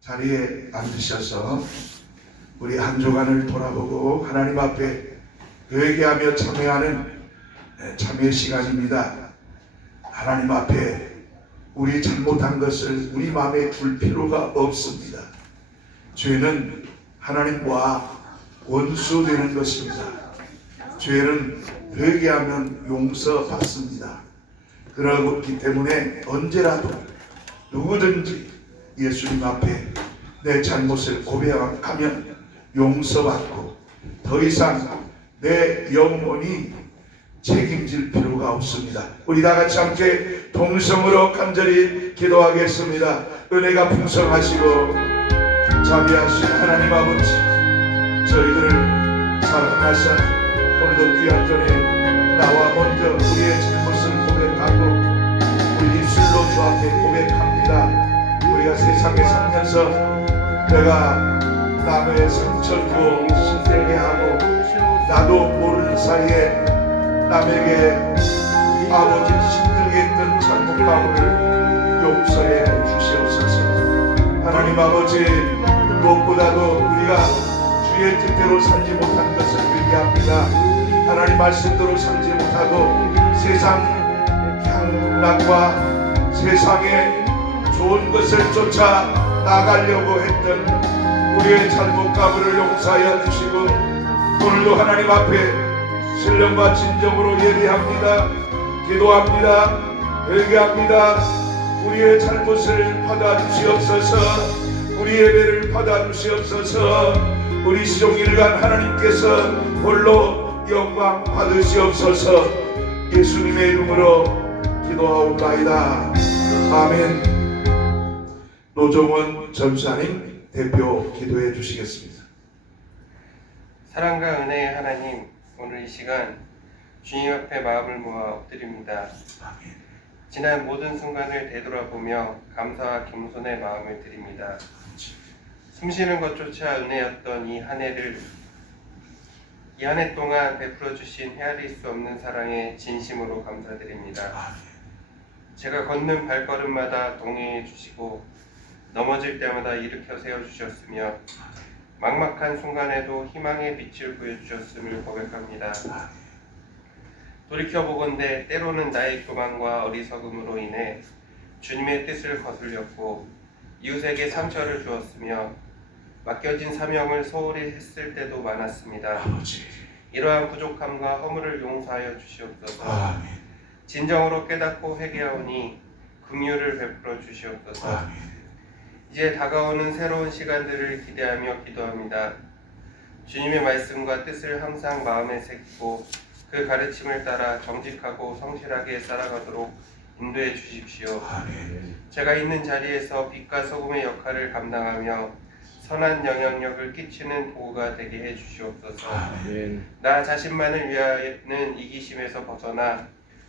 자리에 앉으셔서 우리 한 주간을 돌아보고 하나님 앞에 회개하며 참회하는 참회 시간입니다. 하나님 앞에 우리 잘못한 것을 우리 마음에 둘 필요가 없습니다. 죄는 하나님과 원수되는 것입니다. 죄는 회개하면 용서받습니다. 그렇기 때문에 언제라도 누구든지 예수님 앞에 내 잘못을 고백하면 용서받고 더 이상 내 영혼이 책임질 필요가 없습니다. 우리 다 같이 함께 동성으로 간절히 기도하겠습니다. 은혜가 풍성하시고 자비하신 하나님 아버지, 저희들을 사랑하사 오늘도 귀한 전에 나와 먼저 우리의 잘못을 고백하고 우리 입술로 주 앞에 고백합니다. 우리가 세상에 살면서 내가 남의 상처 주고 힘들게 하고 나도 모르는 사이에 남에게 아버지 힘들게 했던 잘못감을 용서해 주시옵소서. 하나님 아버지, 무엇보다도 우리가 주의 뜻대로 살지 못한 것을 회개합니다. 하나님 말씀대로 살지 못하고 세상 향락과 세상의 좋은 것을 쫓아 나가려고 했던 우리의 잘못감을 용서하여 주시고 오늘도 하나님 앞에 신령과 진정으로 예배합니다. 기도합니다. 회개합니다. 우리의 잘못을 받아주시옵소서. 우리 예배를 받아주시옵소서. 우리 시종일관 하나님께서 홀로 영광 받으시옵소서. 예수님의 이름으로 기도하옵나이다. 아멘. 노종원 전사님 대표 기도해 주시겠습니다. 사랑과 은혜의 하나님, 오늘 이 시간 주님 앞에 마음을 모아 엎드립니다. 아멘. 지난 모든 순간을 되돌아보며 감사와 겸손의 마음을 드립니다. 숨쉬는 것조차 은혜였던 이 한 해를, 이 한 해 동안 베풀어 주신 헤아릴 수 없는 사랑에 진심으로 감사드립니다. 제가 걷는 발걸음마다 동행해 주시고 넘어질 때마다 일으켜 세워주셨으며 막막한 순간에도 희망의 빛을 보여주셨음을 고백합니다. 돌이켜보건대 때로는 나의 교만과 어리석음으로 인해 주님의 뜻을 거슬렸고 이웃에게 상처를 주었으며 맡겨진 사명을 소홀히 했을 때도 많았습니다. 이러한 부족함과 허물을 용서하여 주시옵소서. 진정으로 깨닫고 회개하오니 긍휼을 베풀어 주시옵소서. 이제 다가오는 새로운 시간들을 기대하며 기도합니다. 주님의 말씀과 뜻을 항상 마음에 새기고 그 가르침을 따라 정직하고 성실하게 살아가도록 인도해 주십시오. 제가 있는 자리에서 빛과 소금의 역할을 감당하며 선한 영향력을 끼치는 도구가 되게 해 주시옵소서. 나 자신만을 위하여는 이기심에서 벗어나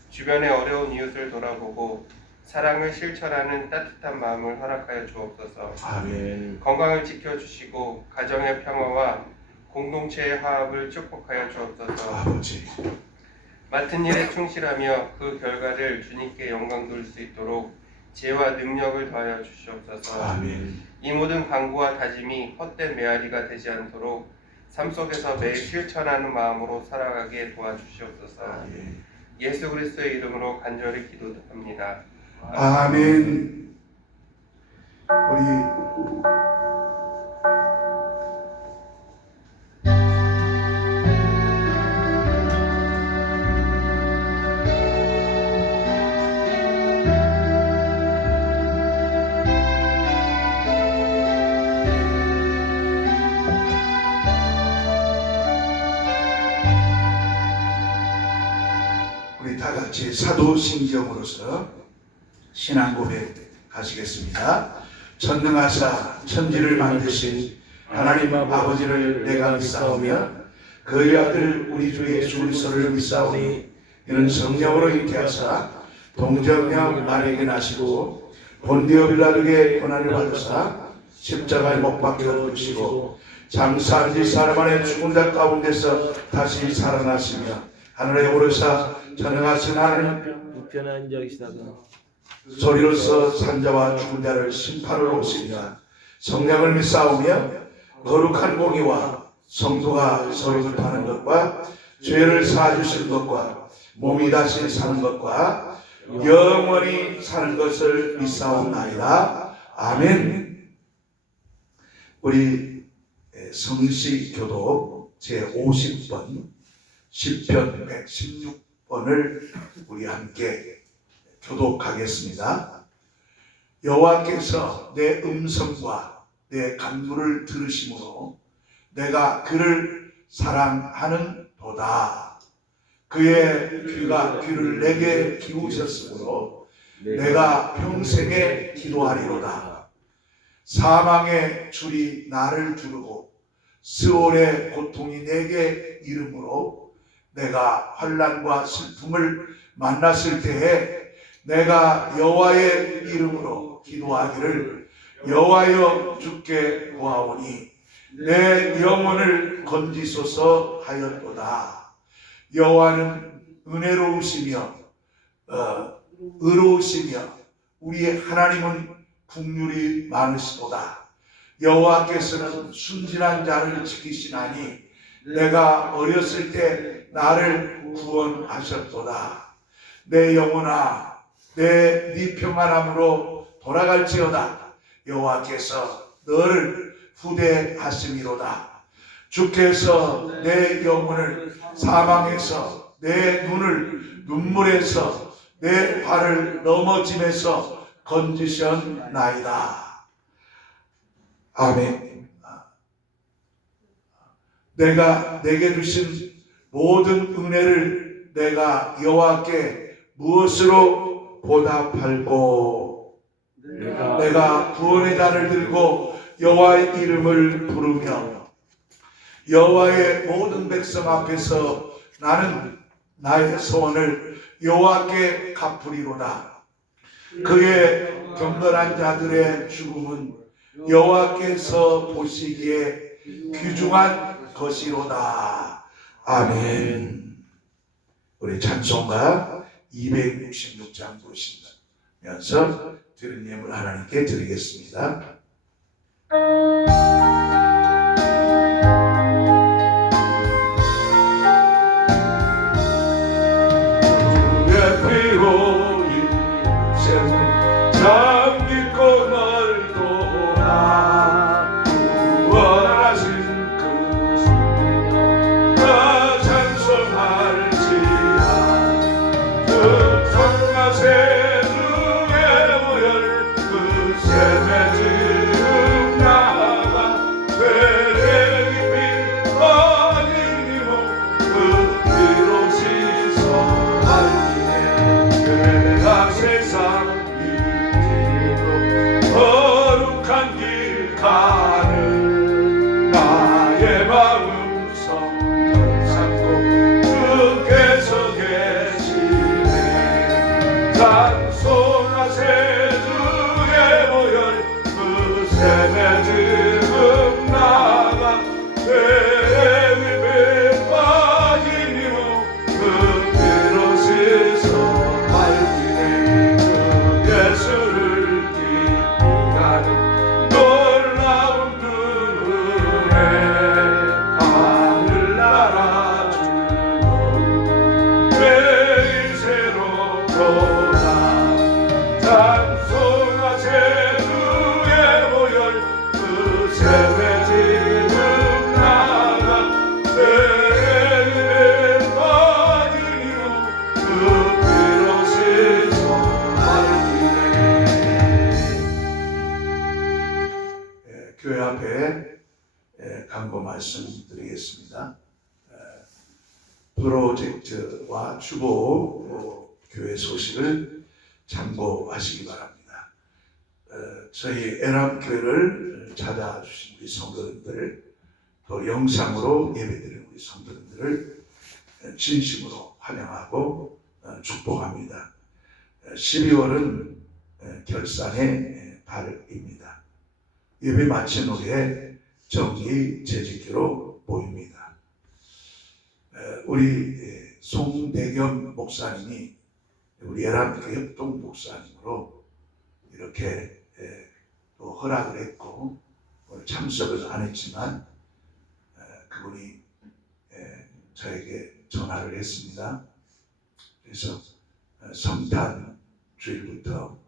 주변의 어려운 이웃을 돌아보고 사랑을 실천하는 따뜻한 마음을 허락하여 주옵소서. 건강을 지켜주시고 가정의 평화와 공동체의 화합을 축복하여 주옵소서. 맡은 일에 충실하며 그 결과를 주님께 영광 돌릴 수 있도록 지혜와 능력을 더하여 주시옵소서. 이 모든 간구와 다짐이 헛된 메아리가 되지 않도록 삶 속에서 매일 실천하는 마음으로 살아가게 도와주시옵소서. 예수 그리스도의 이름으로 간절히 기도합니다. 아멘. 우리 다 같이 사도신경으로서 신앙 고백 하시겠습니다. 전능하사 천지를 만드신 하나님 아버지를 내가 믿사오며 그의 아들 우리 주 예수 그리스도를 믿사오니 이는 성령으로 잉태하사 동정녀 마리아에게 나시고 본디오 빌라도에게 고난을 받으사 십자가에 못 박혀 죽으시고 장사한 지 사흘 만에 죽은 자 가운데서 다시 살아나시며 하늘에 오르사 전능하신 하나님 불편한 적이시다가 소리로서 산자와 죽은 자를 심판으로 오시리라. 성령을 믿사오며 거룩한 공의와 성도가 서로 급하는 것과 죄를 사주시는 것과 몸이 다시 사는 것과 영원히 사는 것을 믿사옵나이다. 아멘. 우리 성시교독 제50번 시편 116번을 우리 함께 교독하겠습니다. 여호와께서 내 음성과 내 간구를 들으심으로 내가 그를 사랑하는 도다. 그의 귀가 귀를 내게 기우셨으므로 내가 평생에 기도하리로다. 사망의 줄이 나를 두르고 스올의 고통이 내게 이르므로 내가 환난과 슬픔을 만났을 때에 내가 여호와의 이름으로 기도하기를 여호와여 주께 구하오니 내 영혼을 건지소서 하였도다. 여호와는 은혜로우시며 의로우시며 우리의 하나님은 긍휼이 많으시도다. 여호와께서는 순진한 자를 지키시나니 내가 어렸을 때 나를 구원하셨도다. 내 영혼아 네 평안함으로 돌아갈지어다. 여호와께서 너를 후대하심이로다. 주께서 내 영혼을 사망에서 내 눈을 눈물에서 내 발을 넘어짐에서 건지셨나이다. 아멘. 내가 내게 주신 모든 은혜를 내가 여호와께 무엇으로 보답할꼬? 내가 구원의 잔을 들고 여호와의 이름을 부르며 여호와의 모든 백성 앞에서 나는 나의 소원을 여호와께 갚으리로다. 그의 경건한 자들의 죽음은 여호와께서 보시기에 귀중한 것이로다. 아멘. 우리 찬송가 266장 보시면서 들은 예물 하나님께 드리겠습니다. 교회 앞에 간구 말씀드리겠습니다. 프로젝트와 주보 교회 소식을 참고하시기 바랍니다. 저희 애람교회를 찾아주신 우리 성도님들, 또 영상으로 예배드리는 우리 성도님들을 진심으로 환영하고 축복합니다. 12월은 결산의 달입니다. 예배 마친 후에 정기 재직기로 모입니다. 우리 송대겸 목사님이 우리 에란교회 협동 목사님으로 이렇게 또 허락을 했고 오늘 참석을 안 했지만 그분이 저에게 전화를 했습니다. 그래서 성탄 주일부터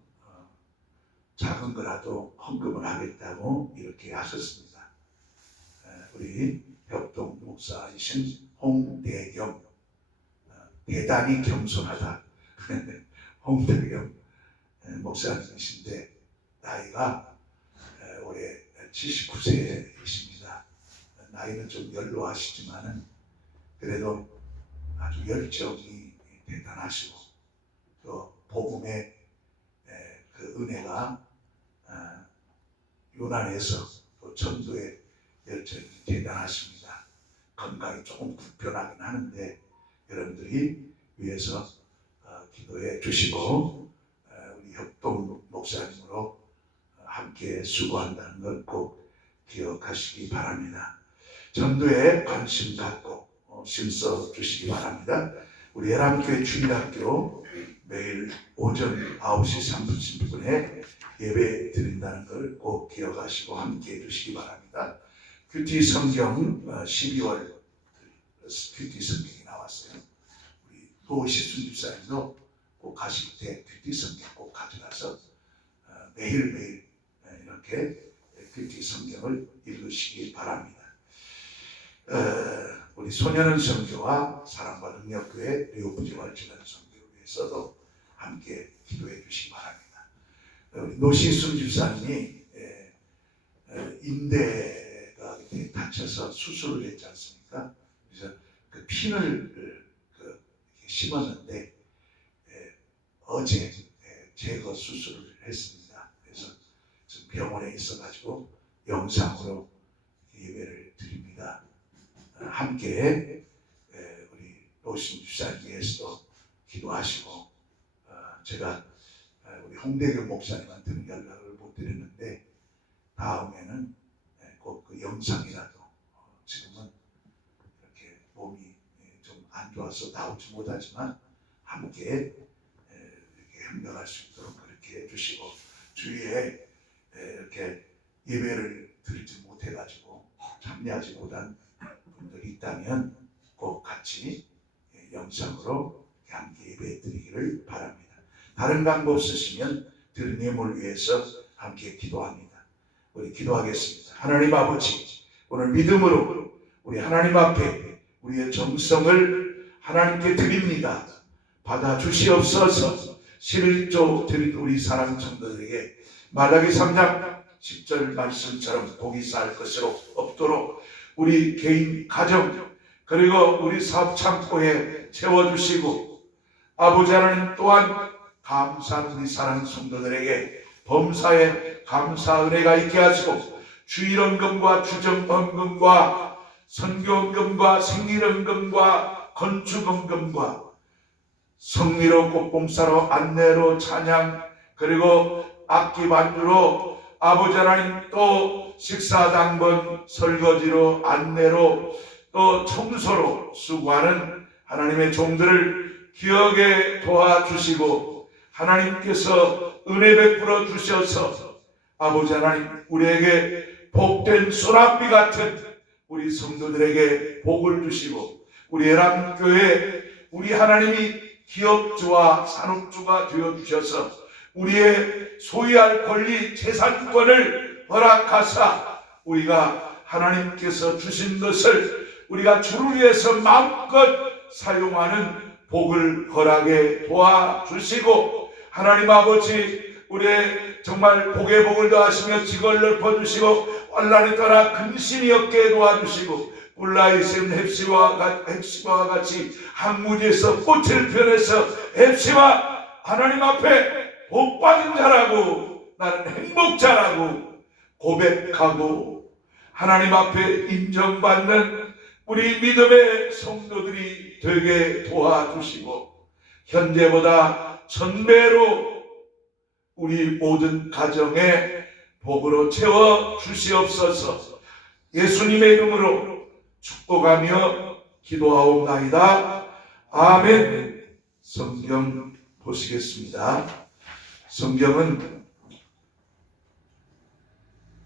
작은 거라도 헌금을 하겠다고 이렇게 하셨습니다. 우리 협동 목사이신 홍대겸, 대단히 겸손하다 홍대겸 목사님이신데 나이가 올해 79세이십니다. 나이는 좀 연로하시지만은 그래도 아주 열정이 대단하시고 또 복음의 그 은혜가 요란해서 또 전도의 열정이 대단하십니다. 건강이 조금 불편하긴 하는데 여러분들이 위해서 기도해 주시고 우리 협동 목사님으로 함께 수고한다는 걸 꼭 기억하시기 바랍니다. 전도에 관심 갖고 심써 주시기 바랍니다. 우리 에람교회 주일학교 매일 오전 9시 30분에 예배 드린다는 걸 꼭 기억하시고 함께 해주시기 바랍니다. 큐티 성경 12월 큐티 성경이 나왔어요. 우리 도시순 집사님도 꼭 가실 때 큐티 성경 꼭 가져가서 매일매일 이렇게 큐티 성경을 읽으시기 바랍니다. 우리 소년은 성교와 사랑과 능력교회 류부지와 지난 성교를 위해서도 함께 기도해 주시기 바랍니다. 우리 노시순 집사님이 인대가 다쳐서 수술을 했지 않습니까? 그래서 그 핀을 심었는데 어제 제거 수술을 했습니다. 그래서 지금 병원에 있어가지고 영상으로 예배를 드립니다. 함께 우리 노신 집사님 위해서도 기도하시고 제가 우리 홍대겸 목사님한테는 연락을 못 드렸는데 다음에는 꼭 그 영상이라도 지금은 이렇게 몸이 좀 안 좋아서 나오지 못하지만 함께 이렇게 협력할 수 있도록 그렇게 해주시고 주위에 이렇게 예배를 드리지 못해가지고 참여하지 못한 분들이 있다면 꼭 같이 영상으로 함께 예배 드리기를 바랍니다. 다른 방법 없으시면 드린 예물을 위해서 함께 기도합니다. 우리 기도하겠습니다. 하나님 아버지, 오늘 믿음으로 우리 하나님 앞에 우리의 정성을 하나님께 드립니다. 받아 주시옵소서. 11조 드린 우리 사랑 성도들에게 말라기 3장 10절 말씀처럼 복이 쌓일 것으로 없도록 우리 개인 가정 그리고 우리 사업 창고에 채워주시고 아버지 하나님 또한 감사한 우리 사랑 성도들에게 범사에 감사 은혜가 있게 하시고 주일헌금과 주정헌금과 선교헌금과 생일헌금과 건축헌금과 성리로 꽃봉사로 안내로 찬양 그리고 악기 반주로 아버지 하나님 또 식사당번 설거지로 안내로 또 청소로 수고하는 하나님의 종들을 기억에 도와주시고 하나님께서 은혜 베풀어 주셔서 아버지 하나님 우리에게 복된 소낙비 같은 우리 성도들에게 복을 주시고 우리 에람교회 우리 하나님이 기업주와 산업주가 되어주셔서 우리의 소유할 권리 재산권을 허락하사 우리가 하나님께서 주신 것을 우리가 주를 위해서 마음껏 사용하는 복을 허락해 도와주시고 하나님 아버지 우리의 정말 복의 복을 더하시며 직을 넓혀주시고 환난이 떠나 근심이 없게 도와주시고 뿔라이센 헵시바와 같이 항무지에서 꽃을 펴내서 헵시바 하나님 앞에 복받은 자라고 나는 행복자라고 고백하고 하나님 앞에 인정받는 우리 믿음의 성도들이 되게 도와주시고 현재보다 천배로 우리 모든 가정에 복으로 채워 주시옵소서. 예수님의 이름으로 축복하며 기도하옵나이다. 아멘. 성경 보시겠습니다. 성경은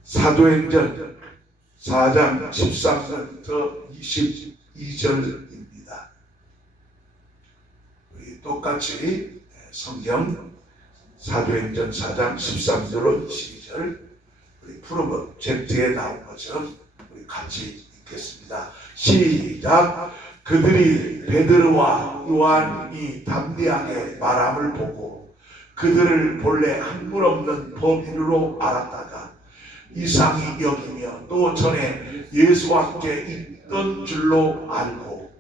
사도행전 4장 13절부터 22절입니다. 똑같이 성경 사도행전 4장 13절로 22절 우리 프로젝트에 나온 것처럼 우리 같이 읽겠습니다. 시작. 그들이 베드로와 요한이 담대하게 말함을 보고 그들을 본래 학문 없는 범인으로 알았다가 이상히 여기며 또 전에 예수와 함께 있던 줄로 알고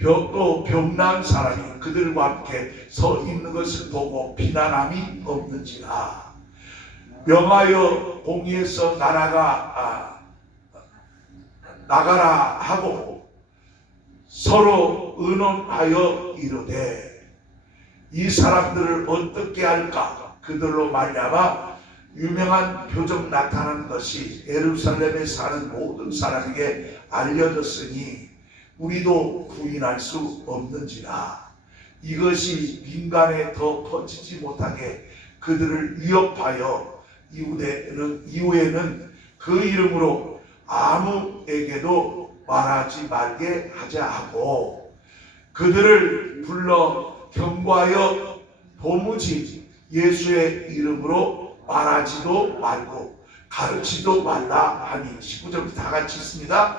또 병난 사람이 그들과 함께 서 있는 것을 보고 비난함이 없는지라. 명하여 공의에서 나가라 하고 서로 의논하여 이르되 이 사람들을 어떻게 할까? 그들로 말미암아 유명한 표적 나타난 것이 예루살렘에 사는 모든 사람에게 알려졌으니 우리도 부인할 수 없는지라. 이것이 민간에 더 퍼지지 못하게 그들을 위협하여 이후에는 그 이름으로 아무에게도 말하지 말게 하자 하고 그들을 불러 경고하여 도무지 예수의 이름으로 말하지도 말고 가르치도 말라 하니. 19절 다 같이 있습니다.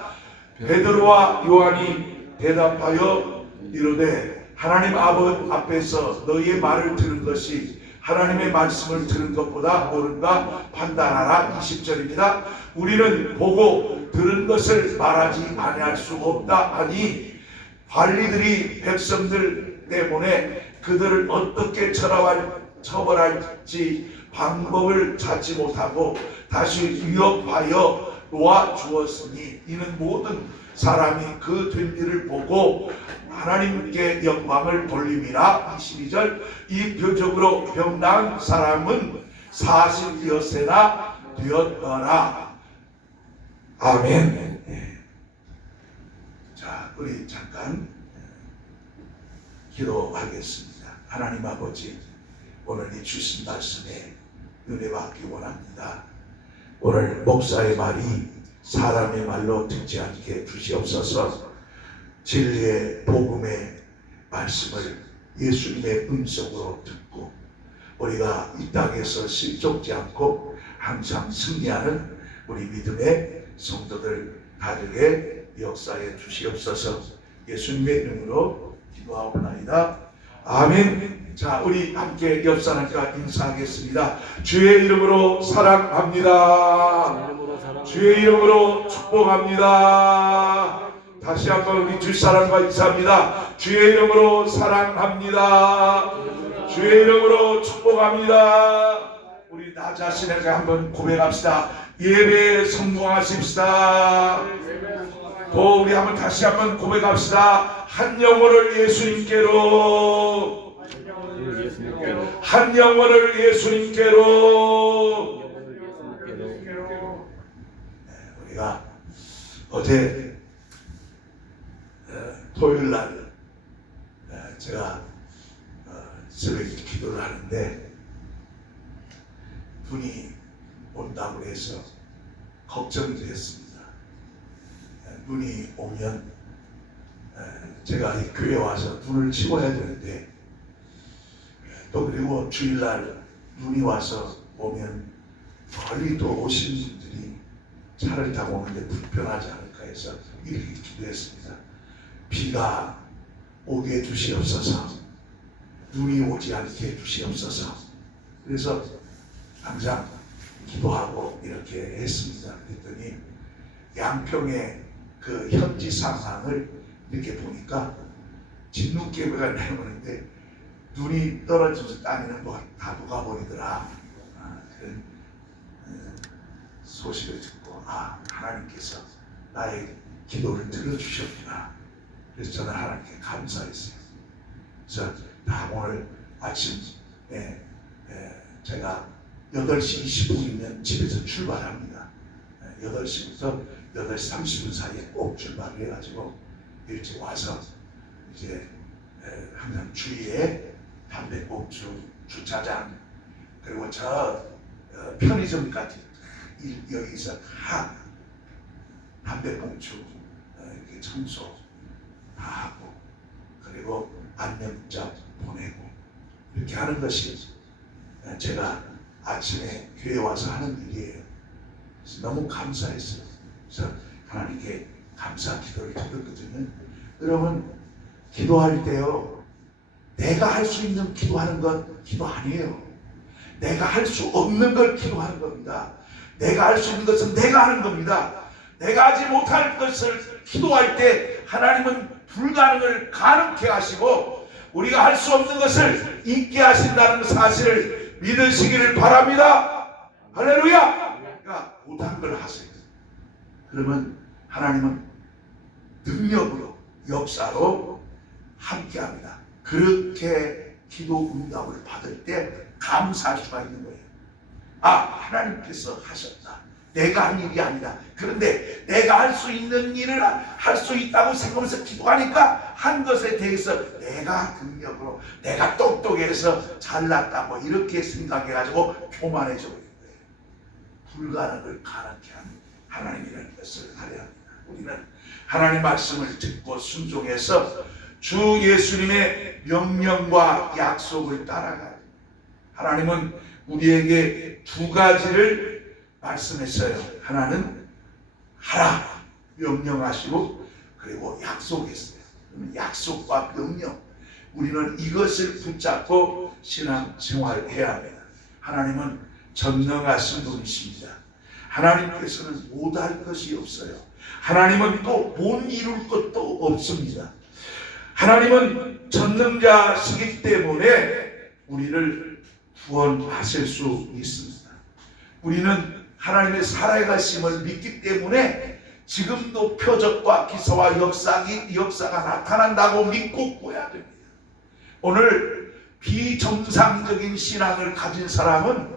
베드로와 요한이 대답하여 이르되 하나님 아버지 앞에서 너희의 말을 들은 것이 하나님의 말씀을 들은 것보다 옳은가 판단하라. 20절입니다. 우리는 보고 들은 것을 말하지 아니할 수 없다 하니 관리들이 백성들 때문에 그들을 어떻게 처벌할지 방법을 찾지 못하고 다시 위협하여 놓아 주었으니 이는 모든 사람이 그 된 일을 보고 하나님께 영광을 돌림이라. 22절. 이 표적으로 병난 사람은 40여세나 되었더라. 아멘. 자, 우리 잠깐 기도하겠습니다. 하나님 아버지, 오늘 이 주신 말씀에 은혜 받기 원합니다. 오늘 목사의 말이 사람의 말로 듣지 않게 주시옵소서. 진리의 복음의 말씀을 예수님의 음성으로 듣고 우리가 이 땅에서 실족지 않고 항상 승리하는 우리 믿음의 성도들 다되게 역사해 주시옵소서. 예수님의 이름으로 기도하옵나이다. 아멘. 자, 우리 함께 옆 사람과 인사하겠습니다. 주의 이름으로 사랑합니다. 주의 이름으로 축복합니다. 다시 한번 우리 주 사람과 인사합니다. 주의 이름으로 사랑합니다. 주의 이름으로 축복합니다. 우리 나 자신에게 한번 고백합시다. 예배에 성공하십시다. 또 우리 한번 다시 한번 고백합시다. 한 영혼을 예수님께로, 한 영혼을 예수님께로. 우리가 어제 토요일날 제가 새벽에 기도를 하는데 눈이 온다고 해서 걱정이 됐습니다. 눈이 오면 제가 이 교회 와서 눈을 치워야 되는데 또 그리고 주일날 눈이 와서 오면 멀리 또 오신 분들이 차를 타고 오는데 불편하지 않을까 해서 이렇게 기도했습니다. 비가 오게 해주시옵소서. 눈이 오지 않게 해주시옵소서. 그래서 항상 기도하고 이렇게 했습니다. 그랬더니 양평의 그 현지 상황을 이렇게 보니까 진눈깨비가 내려오는데 눈이 떨어지면서 땅에는 다 녹아버리더라. 그런 소식을 듣고 하나님께서 나의 기도를 들어주셨구나. 그래서 저는 하나님께 감사했어요. 그래서 다 오늘 아침에 제가 8시 20분이면 집에서 출발합니다. 8시부터 8시 30분 사이에 꼭 출발을 해가지고 일찍 와서 이제 항상 주위에 담배꽁초 주차장, 그리고 저 편의점까지 여기서 다 담배꽁초 이렇게 청소 다 하고, 그리고 안내 문자 보내고 이렇게 하는 것이 제가 아침에 교회 와서 하는 일이에요. 그래서 너무 감사했어요. 그래서 하나님께 감사 기도를 드렸거든요. 여러분, 기도할 때요, 내가 할 수 있는 기도하는 건 기도 아니에요. 내가 할 수 없는 걸 기도하는 겁니다. 내가 할 수 있는 것은 내가 하는 겁니다. 내가 하지 못할 것을 기도할 때 하나님은 불가능을 가능케 하시고 우리가 할 수 없는 것을 있게 하신다는 사실을 믿으시기를 바랍니다. 할렐루야. 그러니까 못한 걸 하세요. 그러면 하나님은 능력으로, 역사로 함께합니다. 그렇게 기도 응답을 받을 때 감사할 수가 있는 거예요. 아, 하나님께서 하셨다. 내가 한 일이 아니다. 그런데 내가 할 수 있는 일을 할 수 있다고 생각하면서 기도하니까 한 것에 대해서 내가 능력으로, 내가 똑똑해서 잘났다고 이렇게 생각해가지고 교만해져 버린 거예요. 불가능을 가능케 하는 하나님이라는 것을 알아야 합니다. 우리는 하나님 말씀을 듣고 순종해서 주 예수님의 명령과 약속을 따라가야 합니다. 하나님은 우리에게 두 가지를 말씀했어요. 하나는 하라 명령하시고, 그리고 약속했어요. 약속과 명령, 우리는 이것을 붙잡고 신앙생활해야 합니다. 하나님은 전능하신 분이십니다. 하나님께서는 못할 것이 없어요. 하나님은 또 못 이룰 것도 없습니다. 하나님은 전능자시기 때문에 우리를 구원하실 수 있습니다. 우리는 하나님의 살아가심을 믿기 때문에 지금도 표적과 기사와 역사가 나타난다고 믿고 구해야 됩니다. 오늘 비정상적인 신앙을 가진 사람은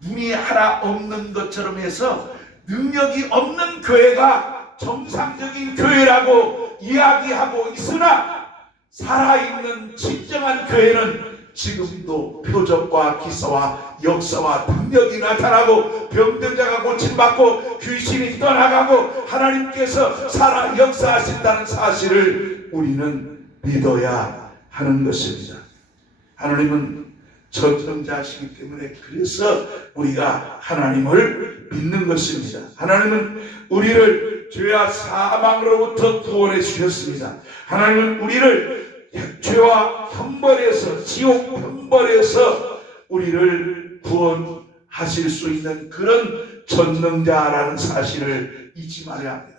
눈이 하나 없는 것처럼 해서 능력이 없는 교회가 정상적인 교회라고 이야기하고 있으나, 살아있는 진정한 교회는 지금도 표적과 기사와 역사와 능력이 나타나고 병든자가 고침받고 귀신이 떠나가고 하나님께서 살아 역사하신다는 사실을 우리는 믿어야 하는 것입니다. 하나님은 전능자시기 때문에 그래서 우리가 하나님을 믿는 것입니다. 하나님은 우리를 죄와 사망으로부터 구원해 주셨습니다. 하나님은 우리를 죄와 형벌에서, 지옥 형벌에서 우리를 구원하실 수 있는 그런 전능자라는 사실을 잊지 말아야 합니다.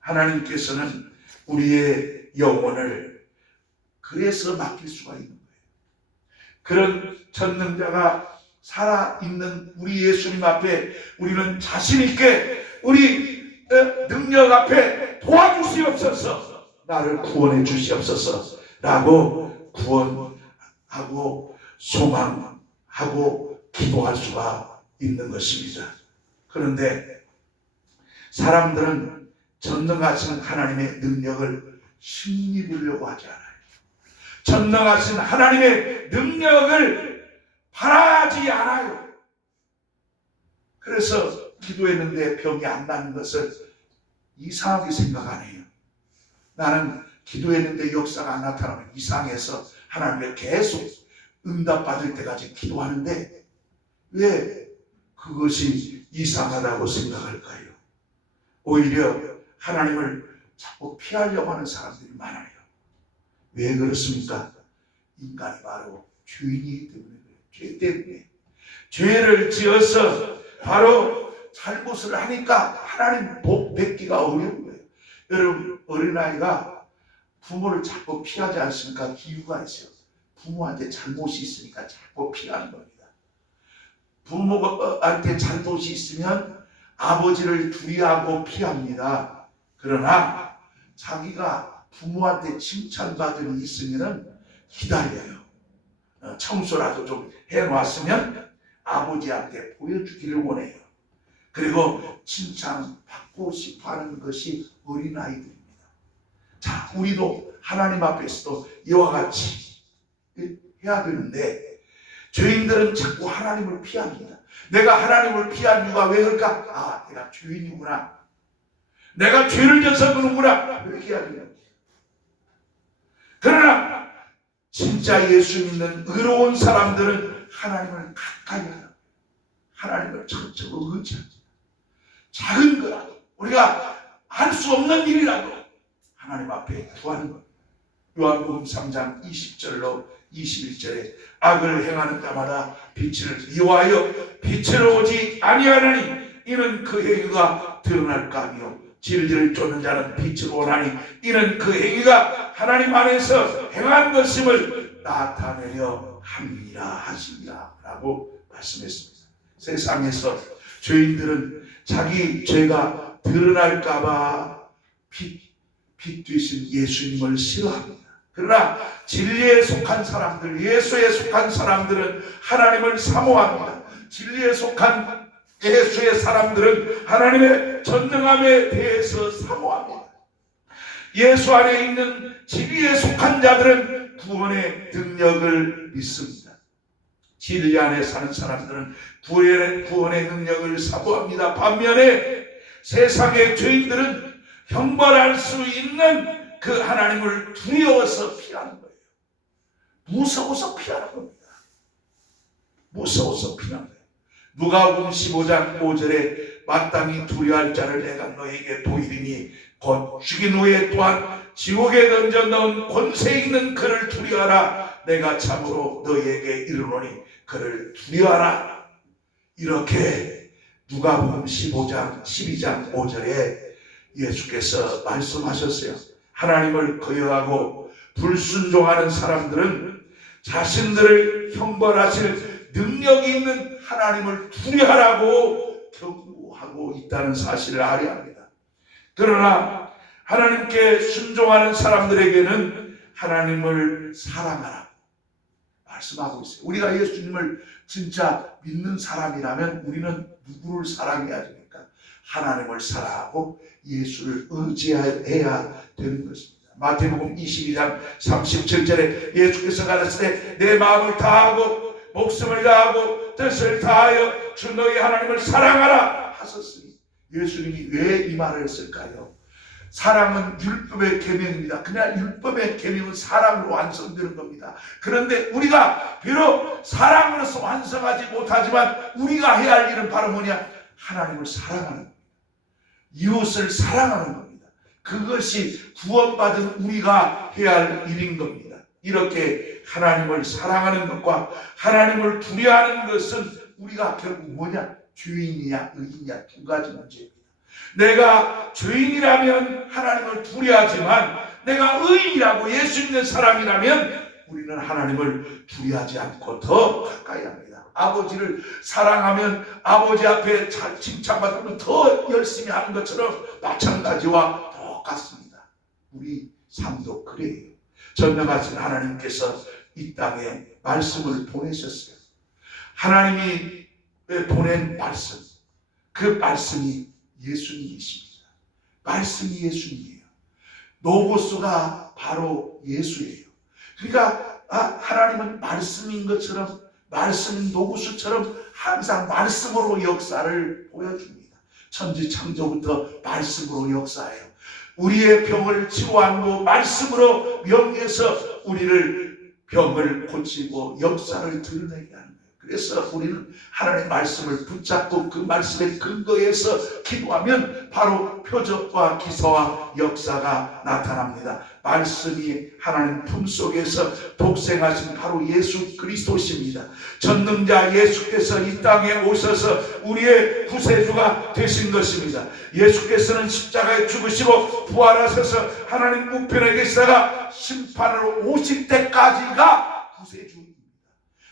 하나님께서는 우리의 영혼을 그래서 맡길 수가 있는 거예요. 그런 전능자가 살아있는 우리 예수님 앞에 우리는 자신있게 우리 능력 앞에 도와주시옵소서, 나를 구원해 주시옵소서 라고 구원하고 소망하고 기도할 수가 있는 것입니다. 그런데 사람들은 전능하신 하나님의 능력을 힘입으려고 하지 않아요. 전능하신 하나님의 능력을 바라지 않아요. 그래서 기도했는데 병이 안 나는 것을 이상하게 생각 안 해요. 나는 기도했는데 역사가 안 나타나면 이상해서 하나님을 계속 응답받을 때까지 기도하는데 왜 그것이 이상하다고 생각할까요? 오히려 하나님을 자꾸 피하려고 하는 사람들이 많아요. 왜 그렇습니까? 인간이 바로 죄인이기 때문에 그래요. 죄 때문에. 죄를 지어서 바로 잘못을 하니까 하나님 복 뵙기가 어려운 거예요. 여러분, 어린아이가 부모를 자꾸 피하지 않습니까? 이유가 있어요. 부모한테 잘못이 있으니까 자꾸 피하는 겁니다. 부모한테 잘못이 있으면 아버지를 두려워하고 피합니다. 그러나 자기가 부모한테 칭찬받은 일이 있으면 기다려요. 청소라도 좀 해놨으면 아버지한테 보여주기를 원해요. 그리고 칭찬받고 싶어하는 것이 어린아이들입니다. 자, 우리도 하나님 앞에서도 이와 같이 해야 되는데 죄인들은 자꾸 하나님을 피합니다. 내가 하나님을 피한 이유가 왜 그럴까? 아, 내가 죄인이구나. 내가 죄를 져서 그런구나. 이렇게 이야기해요. 그러나 진짜 예수 믿는 의로운 사람들은 하나님을 가까이 하라. 하나님을 적극적으로 의지하지. 작은 거라도 우리가 할 수 없는 일이라도 하나님 앞에 구하는 것. 요한복음 3장 20절로 21절에 악을 행하는 자마다 빛을 미워하여 빛으로 오지 아니하나니 이는 그 행위가 드러날까 하며 진리를 쫓는 자는 빛으로 오나니 이는 그 행위가 하나님 안에서 행한 것임을 나타내려 함이라 하시니라 라고 말씀했습니다. 세상에서 죄인들은 자기 죄가 드러날까 봐 빛 되신 예수님을 싫어합니다. 그러나 진리에 속한 사람들, 예수에 속한 사람들은 하나님을 사모합니다. 진리에 속한 예수의 사람들은 하나님의 전능함에 대해서 사모합니다. 예수 안에 있는 진리에 속한 자들은 구원의 능력을 믿습니다. 진리 안에 사는 사람들은 구원의 능력을 사모합니다. 반면에 세상의 죄인들은 형벌할 수 있는 그 하나님을 두려워서 피하는 거예요. 무서워서 피하는 겁니다. 무서워서 피하는 거예요. 누가복음 15장 5절에 마땅히 두려워할 자를 내가 너에게 보이리니 곧 죽인 후에 또한 지옥에 던져 넣은 권세 있는 그를 두려워하라. 내가 참으로 너에게 이르노니 그를 두려워하라. 이렇게 누가복음 15장 12장 5절에 예수께서 말씀하셨어요. 하나님을 거역하고 불순종하는 사람들은 자신들을 형벌하실 능력이 있는 하나님을 두려워하라고 경고하고 있다는 사실을 알아야 합니다. 그러나 하나님께 순종하는 사람들에게는 하나님을 사랑하라 말씀하고 있어요. 우리가 예수님을 진짜 믿는 사람이라면 우리는 누구를 사랑해야 됩니까? 하나님을 사랑하고 예수를 의지해야 되는 것입니다. 마태복음 22장 37절에 예수께서 가르치되 내 마음을 다하고 목숨을 다하고 뜻을 다하여 주 너희 하나님을 사랑하라 하셨으니 예수님이 왜 이 말을 했을까요? 사랑은 율법의 계명입니다. 그냥 율법의 계명은 사랑으로 완성되는 겁니다. 그런데 우리가 비록 사랑으로서 완성하지 못하지만 우리가 해야 할 일은 바로 뭐냐? 하나님을 사랑하는 겁니다. 이웃을 사랑하는 겁니다. 그것이 구원받은 우리가 해야 할 일인 겁니다. 이렇게 하나님을 사랑하는 것과 하나님을 두려워하는 것은 우리가 결국 뭐냐? 죄인이냐 의인이냐 두 가지 문제입니다. 내가 죄인이라면 하나님을 두려워하지만 내가 의인이라고 예수 믿는 사람이라면 우리는 하나님을 두려워하지 않고 더 가까이 합니다. 아버지를 사랑하면 아버지 앞에 잘 칭찬받으면 더 열심히 하는 것처럼 마찬가지와 똑같습니다. 우리 삶도 그래요. 전능하신 하나님께서 이 땅에 말씀을 보내셨어요. 하나님이 보낸 말씀, 그 말씀이 예수님이십니다. 말씀이 예수님이에요. 노고스가 바로 예수예요. 그러니까 하나님은 말씀인 것처럼 말씀인 노고스처럼 항상 말씀으로 역사를 보여줍니다. 천지 창조부터 말씀으로 역사해요. 우리의 병을 치료하고 말씀으로 명해서 우리를 병을 고치고 역사를 드러내게 하는 거예요. 그래서 우리는 하나님의 말씀을 붙잡고 그 말씀의 근거에서 기도하면 바로 표적과 기사와 역사가 나타납니다. 말씀이 하나님 품속에서 독생하신 바로 예수 그리스도십니다. 전능자 예수께서 이 땅에 오셔서 우리의 구세주가 되신 것입니다. 예수께서는 십자가에 죽으시고 부활하셔서 하나님 우편에 계시다가 심판으로 오실 때까지가 구세주입니다.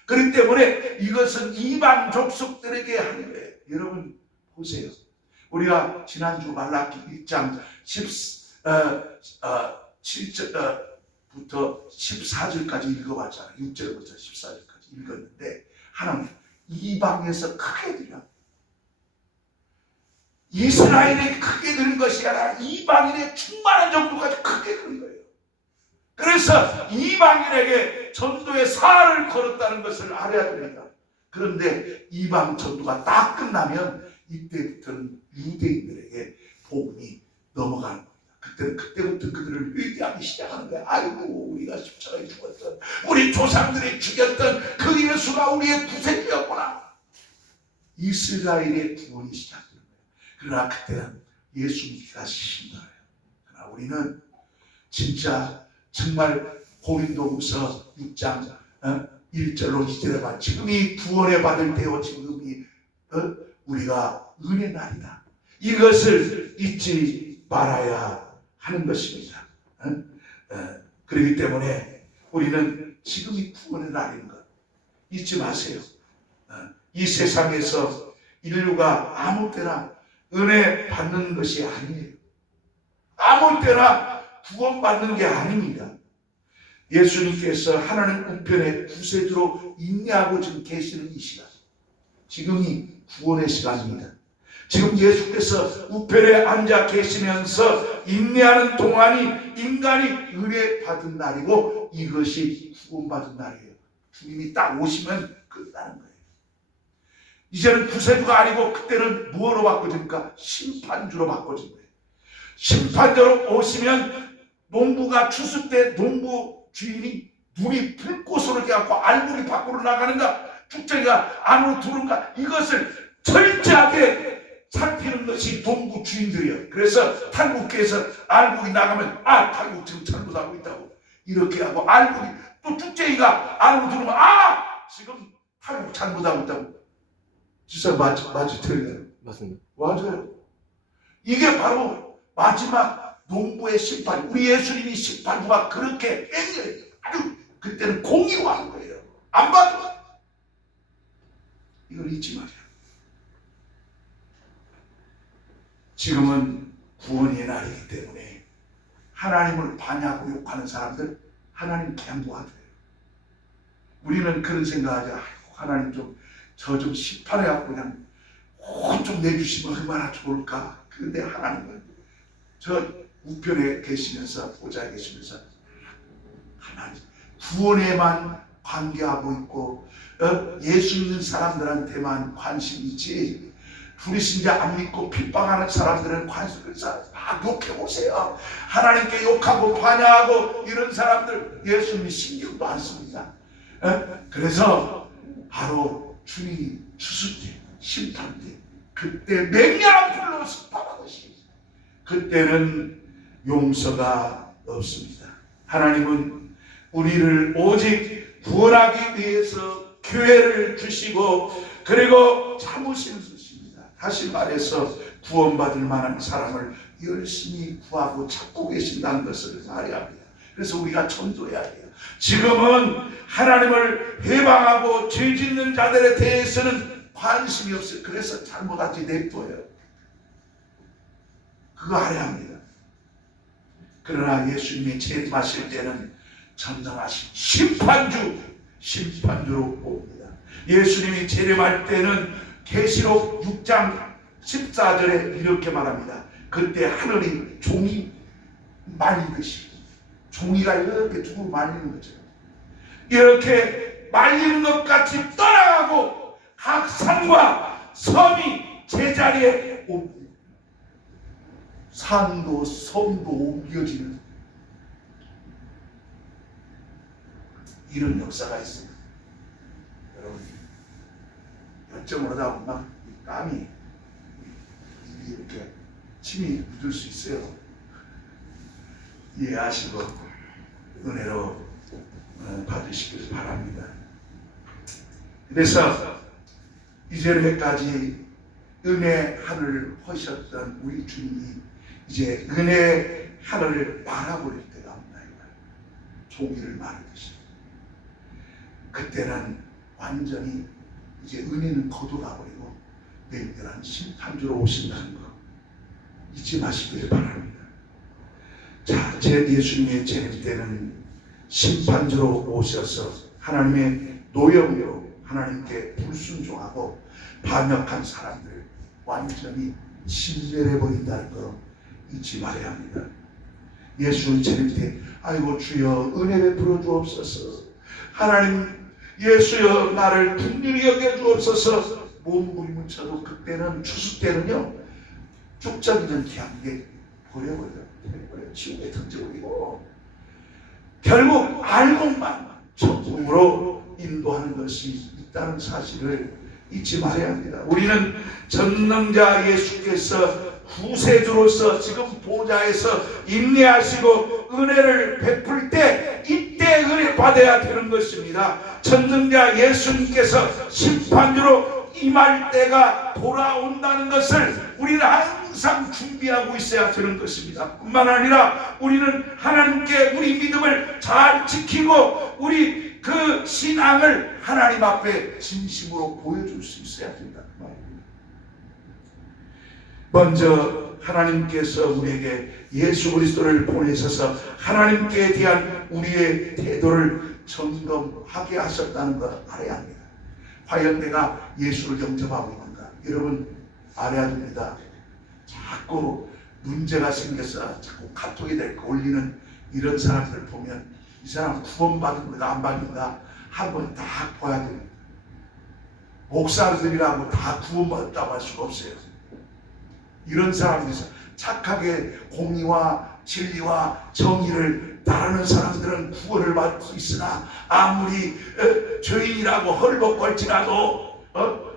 그렇기 때문에 이것은 이방 족속들에게 하는 거예요. 여러분 보세요. 우리가 지난주 말라기 1장 7절부터 14절까지 읽어봤잖아요. 6절부터 14절까지 읽었는데 하나님 이방에서 크게 들려. 이스라엘이 크게 들은 것이 아니라 이방인의 충만한 정도까지 크게 들은 거예요. 그래서 이방인에게 전도의 사활을 걸었다는 것을 알아야 됩니다. 그런데 이방 전도가 딱 끝나면 이때부터는 유대인들에게 복음이 넘어가는 겁니다. 그때부터 그들을 회개하기 시작하는 거야. 아이고, 우리가 십자가에 죽었던, 우리 조상들이 죽였던 그 예수가 우리의 구세주였구나. 이스라엘의 구원이 시작되는 거예요. 그러나 그때는 예수 믿기가 힘들어요. 그러나 우리는 진짜 정말 고린도후서 6장 1절로 2절에 지금이 구원에 받을 때요, 지금이 우리가 은혜 날이다. 이것을 잊지 말아야 하는 것입니다. 그렇기 때문에 우리는 지금이 구원의 날인 것 잊지 마세요. 이 세상에서 인류가 아무 때나 은혜 받는 것이 아니에요. 아무 때나 구원받는 게 아닙니다. 예수님께서 하나님 우편에 구세주로 인내하고 지금 계시는 이 시간, 지금이 구원의 시간입니다. 지금 예수께서 우편에 앉아 계시면서 인내하는 동안이 인간이 은혜 받은 날이고 이것이 구원받은 날이에요. 주님이 딱 오시면 끝나는 거예요. 이제는 구세주가 아니고 그때는 무엇으로 바꿔집니까? 심판주로 바꿔진 거예요. 심판주로 오시면 농부가 추수 때 농부 주인이 눈이 불꽃으로 돼갖고 알곡이 밖으로 나가는가, 축제가 안으로 들어오는가, 이것을 철저하게 살피는 것이 농부 주인들이에요. 그래서 탈북해서 알곡이 나가면 탈북 지금 잘못하고 있다고 이렇게 하고, 알곡이 또 축제가 안으로 들어오면 지금 탈북 잘못하고 있다고. 진짜 맞지 틀려요? 맞습니다. 맞아요. 이게 바로 마지막 농부의 심판, 우리 예수님이 심판부가 그렇게 아주 그때는 공의화한 거예요. 안 봐도 이걸 잊지 마세요. 지금은 구원의 날이기 때문에 하나님을 반하고 욕하는 사람들 하나님 그냥 도와줘요. 우리는 그런 생각하죠. 하나님 저 좀 심판해갖고 그냥 혼 좀 내주시면 얼마나 좋을까. 그런데 하나님은 저 우편에 계시면서, 보좌에 계시면서 하나님 구원에만 관계하고 있고 예수 믿는 사람들한테만 관심이 있지, 불신자 안 믿고 핍박하는 사람들은 관심을 막 욕해보세요. 하나님께 욕하고 반야하고 이런 사람들 예수님이 신경도 안 씁니다. 그래서 바로 주님이 추수 때, 심판 때, 그때 맹렬한 불로 심판하듯이 그때는 용서가 없습니다. 하나님은 우리를 오직 구원하기 위해서 교회를 주시고 그리고 참으시는 것입니다. 다시 말해서 구원받을 만한 사람을 열심히 구하고 찾고 계신다는 것을 알아야 합니다. 그래서 우리가 전도해야 돼요. 지금은 하나님을 해방하고 죄 짓는 자들에 대해서는 관심이 없어요. 그래서 잘못한지 냅둬요. 그거 알아야 합니다. 그러나 예수님이 재림하실 때는 전능하신 심판주로 옵니다. 예수님이 재림할 때는 계시록 6장 14절에 이렇게 말합니다. 그때 하늘이 종이 말리듯이, 종이가 이렇게 두고 말리는 거죠. 이렇게 말리는 것 같이 떠나가고 각 산과 섬이 제자리에 옵니다. 산도 섬도 옮겨지는 이런 역사가 있습니다. 여러분, 열정을 하다 보면 땀이 이렇게 침이 묻을 수 있어요. 이해하시고 은혜로 받으시길 바랍니다. 그래서 이전에까지 은혜 하늘을 허셨던 우리 주님이 이제 은혜 하늘을 말아버릴 때가 온다. 종이를 마르듯이. 그때는 완전히 이제 은혜는 거둬가버리고 맹렬한 심판주로 오신다는 거 잊지 마시길 바랍니다. 자, 제 예수님의 재림 때는 심판주로 오셔서 하나님의 노역으로 하나님께 불순종하고 반역한 사람들 완전히 진멸해버린다는 거 잊지 말아야 합니다. 예수 재림 때 아이고 주여 은혜 베풀어 주옵소서, 하나님 예수여 나를 긍휼히 여겨 주옵소서. 몸부림을 쳐도 그때는 추수 때는요 쭉적이는 기한게 버려버려 지옥에 던져버리고 결국 알고만 천국으로 인도하는 것이 있다는 사실을 잊지 말아야 합니다. 우리는 전능자 예수께서 구세주로서 지금 보좌에서 인내하시고 은혜를 베풀 때 이때 은혜 받아야 되는 것입니다. 전능자 예수님께서 심판주로 임할 때가 돌아온다는 것을 우리는 항상 준비하고 있어야 되는 것입니다. 뿐만 아니라 우리는 하나님께 우리 믿음을 잘 지키고 우리 그 신앙을 하나님 앞에 진심으로 보여줄 수 있어야 된다. 먼저 하나님께서 우리에게 예수 그리스도를 보내셔서 하나님께 대한 우리의 태도를 점검하게 하셨다는 걸 알아야 합니다. 과연 내가 예수를 영접하고 있는가? 여러분 알아야 됩니다. 자꾸 문제가 생겨서 자꾸 카톡에 올리는 이런 사람들 보면 이 사람 구원받은가 안 받은가 한번 다 봐야 됩니다. 목사들이라고 다 구원받았다고 할 수가 없어요. 이런 사람들이 착하게 공의와 진리와 정의를 따르는 사람들은 구원을 받을 수 있으나 아무리 죄인이라고 헐벗걸지라도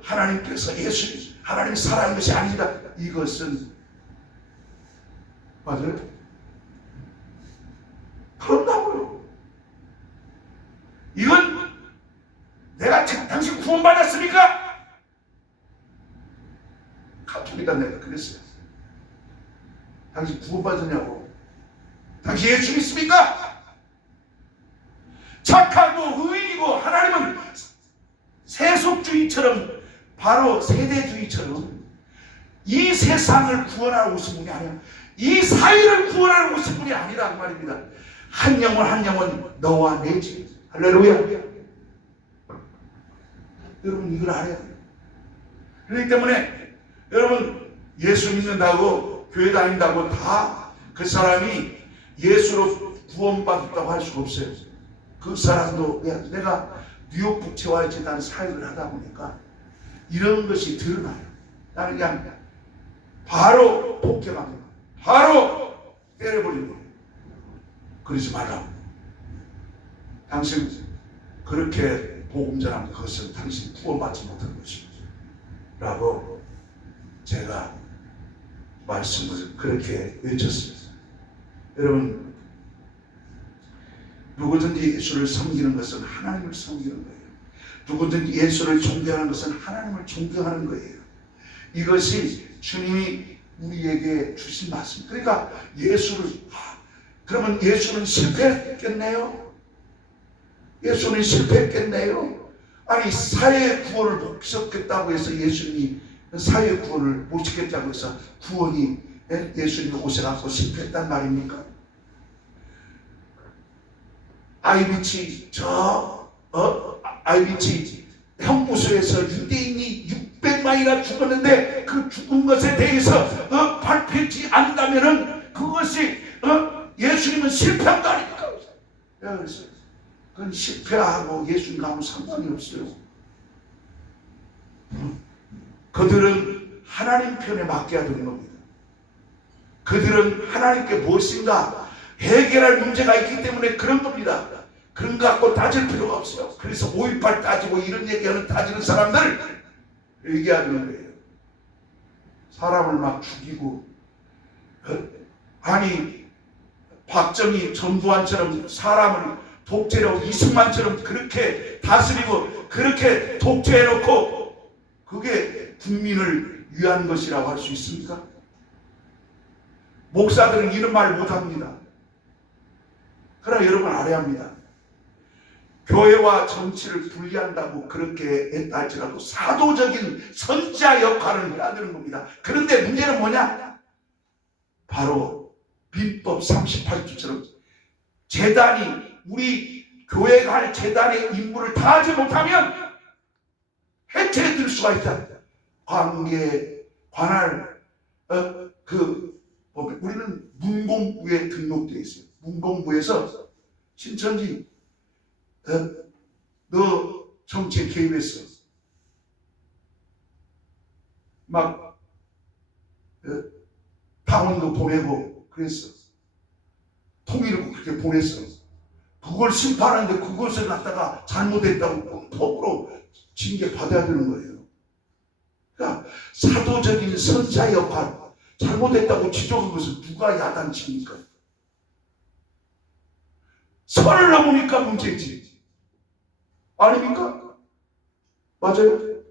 하나님께서 예수님 하나님 살아있는 것이 아니다. 이것은 맞아요? 그런다고요. 이건 내가 당신 구원받았습니까? 가톨릭가 내가 그랬어요. 당신 구원받았냐고. 당신 예수 믿습니까? 착하고 의인이고 하나님은 세속주의처럼 바로 세대주의처럼 이 세상을 구원하러 오신 분이 아니야. 이 사회를 구원하러 오신 분이 아니라 그 말입니다. 한 영혼 한 영혼 너와 내지. 할렐루야. 여러분 이걸 알아야 돼요. 그렇기 때문에 여러분 예수 믿는다고 교회 다닌다고 다 그 사람이 예수로 구원받았다고 할 수가 없어요. 그 사람도 내가 뉴욕 북채화 재단 사역을 하다 보니까 이런 것이 드러나요. 나는 그냥 바로 폭격합니다. 바로 때려버리는 거예요. 그러지 말라고. 당신 그렇게 복음 전하는 것은 당신 구원받지 못한 것입니다. 라고 제가 말씀을 그렇게 외쳤습니다. 여러분 누구든지 예수를 섬기는 것은 하나님을 섬기는 거예요. 누구든지 예수를 존경하는 것은 하나님을 존경하는 거예요. 이것이 주님이 우리에게 주신 말씀. 그러니까 그러면 예수는 실패했겠네요? 예수는 실패했겠네요? 아니 사회의 구원을 못 시켰다고 해서 예수님이 사회의 구원을 못 시켰다고 해서 구원이 예수님이 오셔갖고 실패했단 말입니까? 아이비치 아이비치 형무소에서 유대인이 600만이나 죽었는데 그 죽은 것에 대해서 발표하지 않는다면은 그것이 예수님은 실패한 거 아닙니까? 그래서 그건 실패하고 예수님과 아무 상관이 없어요. 그들은 하나님 편에 맡겨야 되는 겁니다. 그들은 하나님께 무엇인가 해결할 문제가 있기 때문에 그런 겁니다. 그런 거 갖고 따질 필요가 없어요. 그래서 5.18 따지고 이런 얘기하는 따지는 사람들 얘기하는 거예요. 사람을 막 죽이고 아니 박정희 전두환처럼 사람을 독재로 이승만처럼 그렇게 다스리고 그렇게 독재해놓고 그게 국민을 위한 것이라고 할 수 있습니까? 목사들은 이런 말 못합니다. 그러나 여러분 알아야 합니다. 교회와 정치를 분리한다고 그렇게 했다 할지라도 사도적인 선지자 역할을 해야 되는 겁니다. 그런데 문제는 뭐냐? 바로 민법 38조처럼 제단이 우리 교회가 할 제단의 임무를 다하지 못하면 해체될 수가 있다. 관할 우리는 문공부에 등록되어 있어요. 문공부에서 신천지 너 정치에 개입했어. 막 당원도 보내고 그랬어. 통일을 그렇게 보냈어. 그걸 심판하는데 그것을 갖다가 잘못했다고 법으로 징계 받아야 되는 거예요. 그러니까 사도적인 선사 역할, 잘못했다고 지적한 것을 누가 야단칩니까? 선을 넘으니까 문제지. 아닙니까? 맞아요?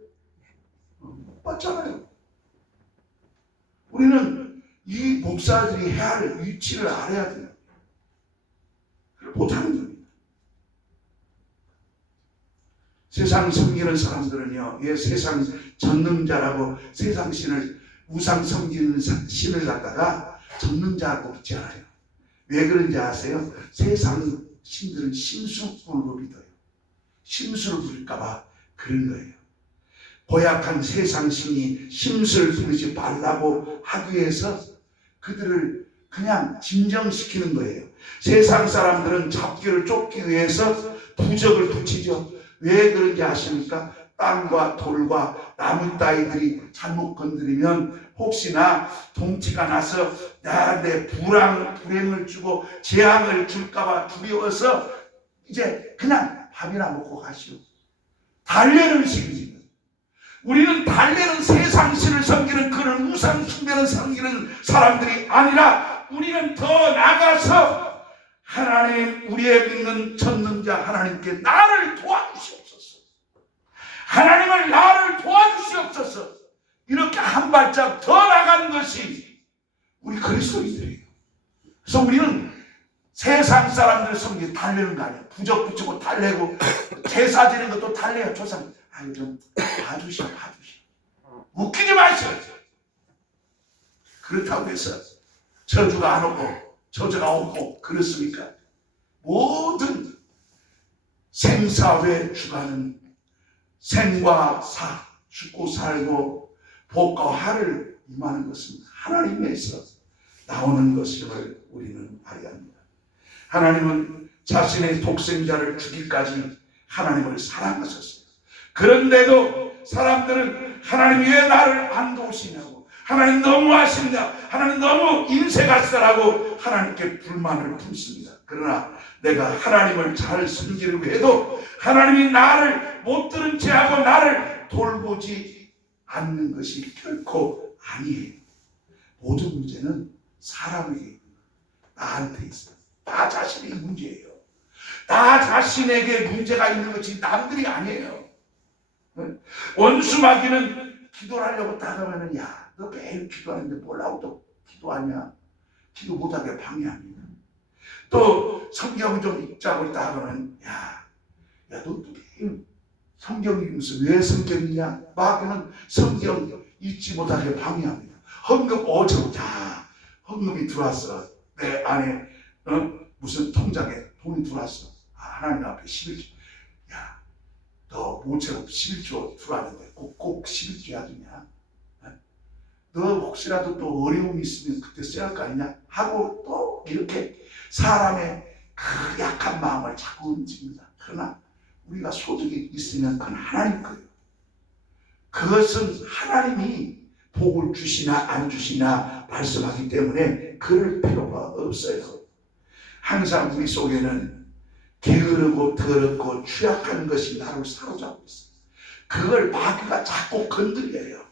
맞잖아요. 우리는 이 목사들이 해야 할 위치를 알아야 돼요. 못하는 겁니다. 세상 섬기는 사람들은요, 세상 전능자라고 세상 신을, 우상 섬기는 신을 갖다가 전능자라고 믿지 않아요. 왜 그런지 아세요? 세상 신들은 심술부를 믿어요. 심술을 부릴까봐 그런 거예요. 고약한 세상 신이 심술을 부리지 말라고 하기 위해서 그들을 그냥 진정시키는 거예요. 세상 사람들은 잡기를 쫓기 위해서 부적을 붙이죠. 왜 그런지 아십니까? 땅과 돌과 나무 따위들이 잘못 건드리면 혹시나 동치가 나서 내 불행을 주고 재앙을 줄까봐 두려워서 이제 그냥 밥이나 먹고 가시오. 달래는 식입니다. 우리는 달래는 세상신을 섬기는 그런 우상 숭배를 섬기는 사람들이 아니라 우리는 더 나가서 하나님, 우리의 믿는 전능자 하나님께 나를 도와주시옵소서. 하나님을 나를 도와주시옵소서. 이렇게 한 발짝 더 나가는 것이 우리 그리스도인들이에요. 그래서 우리는 세상 사람들을 섬기고 달래는 거 아니에요. 부적 붙이고 달래고 제사 드리는 것도 달래요. 조상 아유 좀 봐주시오. 웃기지 마시오. 그렇다고 해서 저주가 안 오고 저주가 오고 그렇습니까? 모든 생사의 주관은 생과 사, 죽고 살고 복과 화를 임하는 것은 하나님에서 나오는 것임을 우리는 알아야 합니다. 하나님은 자신의 독생자를 주기까지 하나님을 사랑하셨어요. 그런데도 사람들은 하나님 왜 나를 안 도우시냐고, 하나님 너무 하십니다, 하나님 너무 인색하시다라고 하나님께 불만을 품습니다. 그러나 내가 하나님을 잘 섬기려고 해도 하나님이 나를 못 들은 채 하고 나를 돌보지 않는 것이 결코 아니에요. 모든 문제는 사람에게 있는 거예요. 나한테 있어요. 나 자신의 문제예요. 나 자신에게 문제가 있는 것이 남들이 아니에요. 원수 마귀는 기도를 하려고 딱 하면은 야, 너 매일 기도하는데 뭐라고 또 기도하냐? 기도 못하게 방해합니다. 또 성경 좀 읽자고 딱 하면 야, 너 매일 성경 읽으면서 왜 성경 읽냐? 마귀는 성경 읽지 못하게 방해합니다. 헌금 헌금이 들어왔어. 내 안에 무슨 통장에 돈이 들어왔어. 하나님 앞에 11조. 야, 너 모처럼 11조 들어왔는데 꼭 11조 해야 되냐? 너 혹시라도 또 어려움이 있으면 그때 써야 할 거 아니냐? 하고 또 이렇게 사람의 그 약한 마음을 자꾸 움직입니다. 그러나 우리가 소득이 있으면 그건 하나님 거예요. 그것은 하나님이 복을 주시나 안 주시나 말씀하기 때문에 그럴 필요가 없어요. 항상 우리 속에는 게으르고 더럽고 취약한 것이 나를 사로잡고 있어요. 그걸 마귀가 자꾸 건드려요.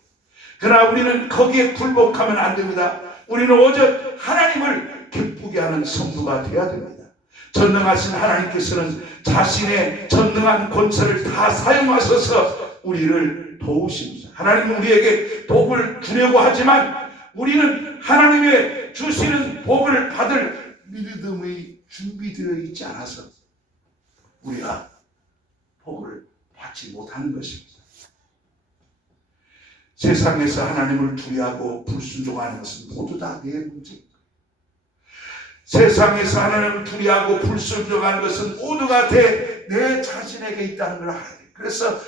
그러나 우리는 거기에 굴복하면 안 됩니다. 우리는 오직 하나님을 기쁘게 하는 성도가 되어야 됩니다. 전능하신 하나님께서는 자신의 전능한 권세를 다 사용하셔서 우리를 도우십니다. 하나님은 우리에게 복을 주려고 하지만 우리는 하나님의 주시는 복을 받을 믿음이 준비되어 있지 않아서 우리가 복을 받지 못하는 것입니다. 세상에서 하나님을 두려워하고 불순종하는 것은 모두 다 내 문제입니다. 세상에서 하나님을 두려워하고 불순종하는 것은 모두가 내 자신에게 있다는 걸 알아야 돼요. 그래서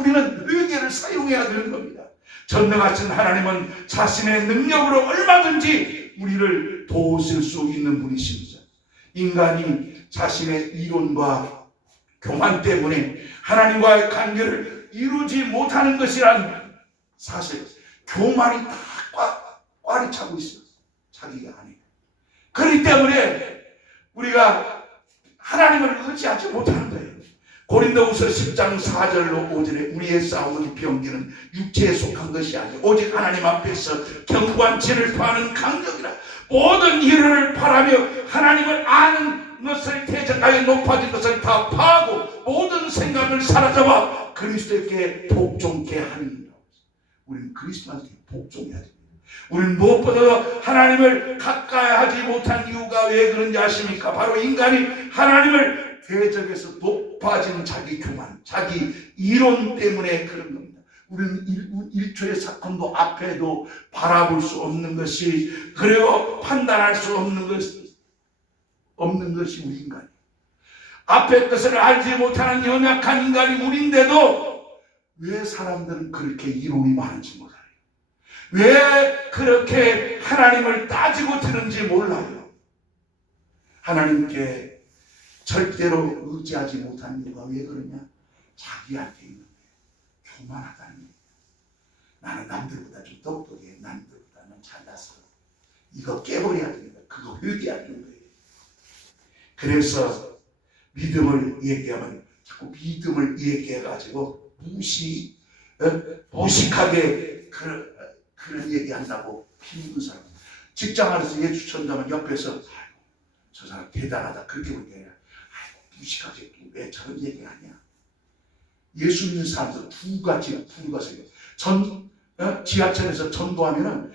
우리는 회개를 사용해야 되는 겁니다. 전능하신 하나님은 자신의 능력으로 얼마든지 우리를 도우실 수 있는 분이십니다. 인간이 자신의 이론과 교만 때문에 하나님과의 관계를 이루지 못하는 것이란 사실. 교만이 다 꽈리 차고 있어요. 자기가 아니에요. 그렇기 때문에 우리가 하나님을 의지하지 못하는 거예요. 고린도후서 10장 4절로 5절에 우리의 싸움의 병기는 육체에 속한 것이 아니요 오직 하나님 앞에서 경관치를 파는 강력이라. 모든 일을 바라며 하나님을 아는 것을 대적하여 높아진 것을 다 파하고 모든 생각을 사로잡아 그리스도께 복종케 하느니라. 우리는 그리스도한테 복종해야 됩니다. 우리는 무엇보다도 하나님을 가까이 하지 못한 이유가 왜 그런지 아십니까? 바로 인간이 하나님을 대적해서 높아진 자기 교만, 자기 이론 때문에 그런 겁니다. 우리는 일초의 사건도 앞에도 바라볼 수 없는 것이, 그리고 판단할 수 없는 것이 우리 인간이에요. 앞의 것을 알지 못하는 연약한 인간이 우리인데도 왜 사람들은 그렇게 이론이 많은지 몰라요. 왜 그렇게 하나님을 따지고 드는지 몰라요. 하나님께 절대로 의지하지 못하는 이유가 왜 그러냐? 자기한테 있는 거예요. 교만하다는 거예요. 나는 남들보다 좀 똑똑해. 남들보다는 잘났어. 이거 깨버려야 됩니다. 그거 회개해야 되는 거예요. 그래서 믿음을 얘기하면 자꾸 믿음을 얘기해가지고 무식하게 그런 얘기한다고 비웃는 사람. 직장 안에서 예수 전도하면 옆에서 저 사람 대단하다 그렇게 보는 게 아니라 무식하게 왜 저런 얘기를 하냐. 예수 믿는 사람들 두가지 지하철에서 전도하면은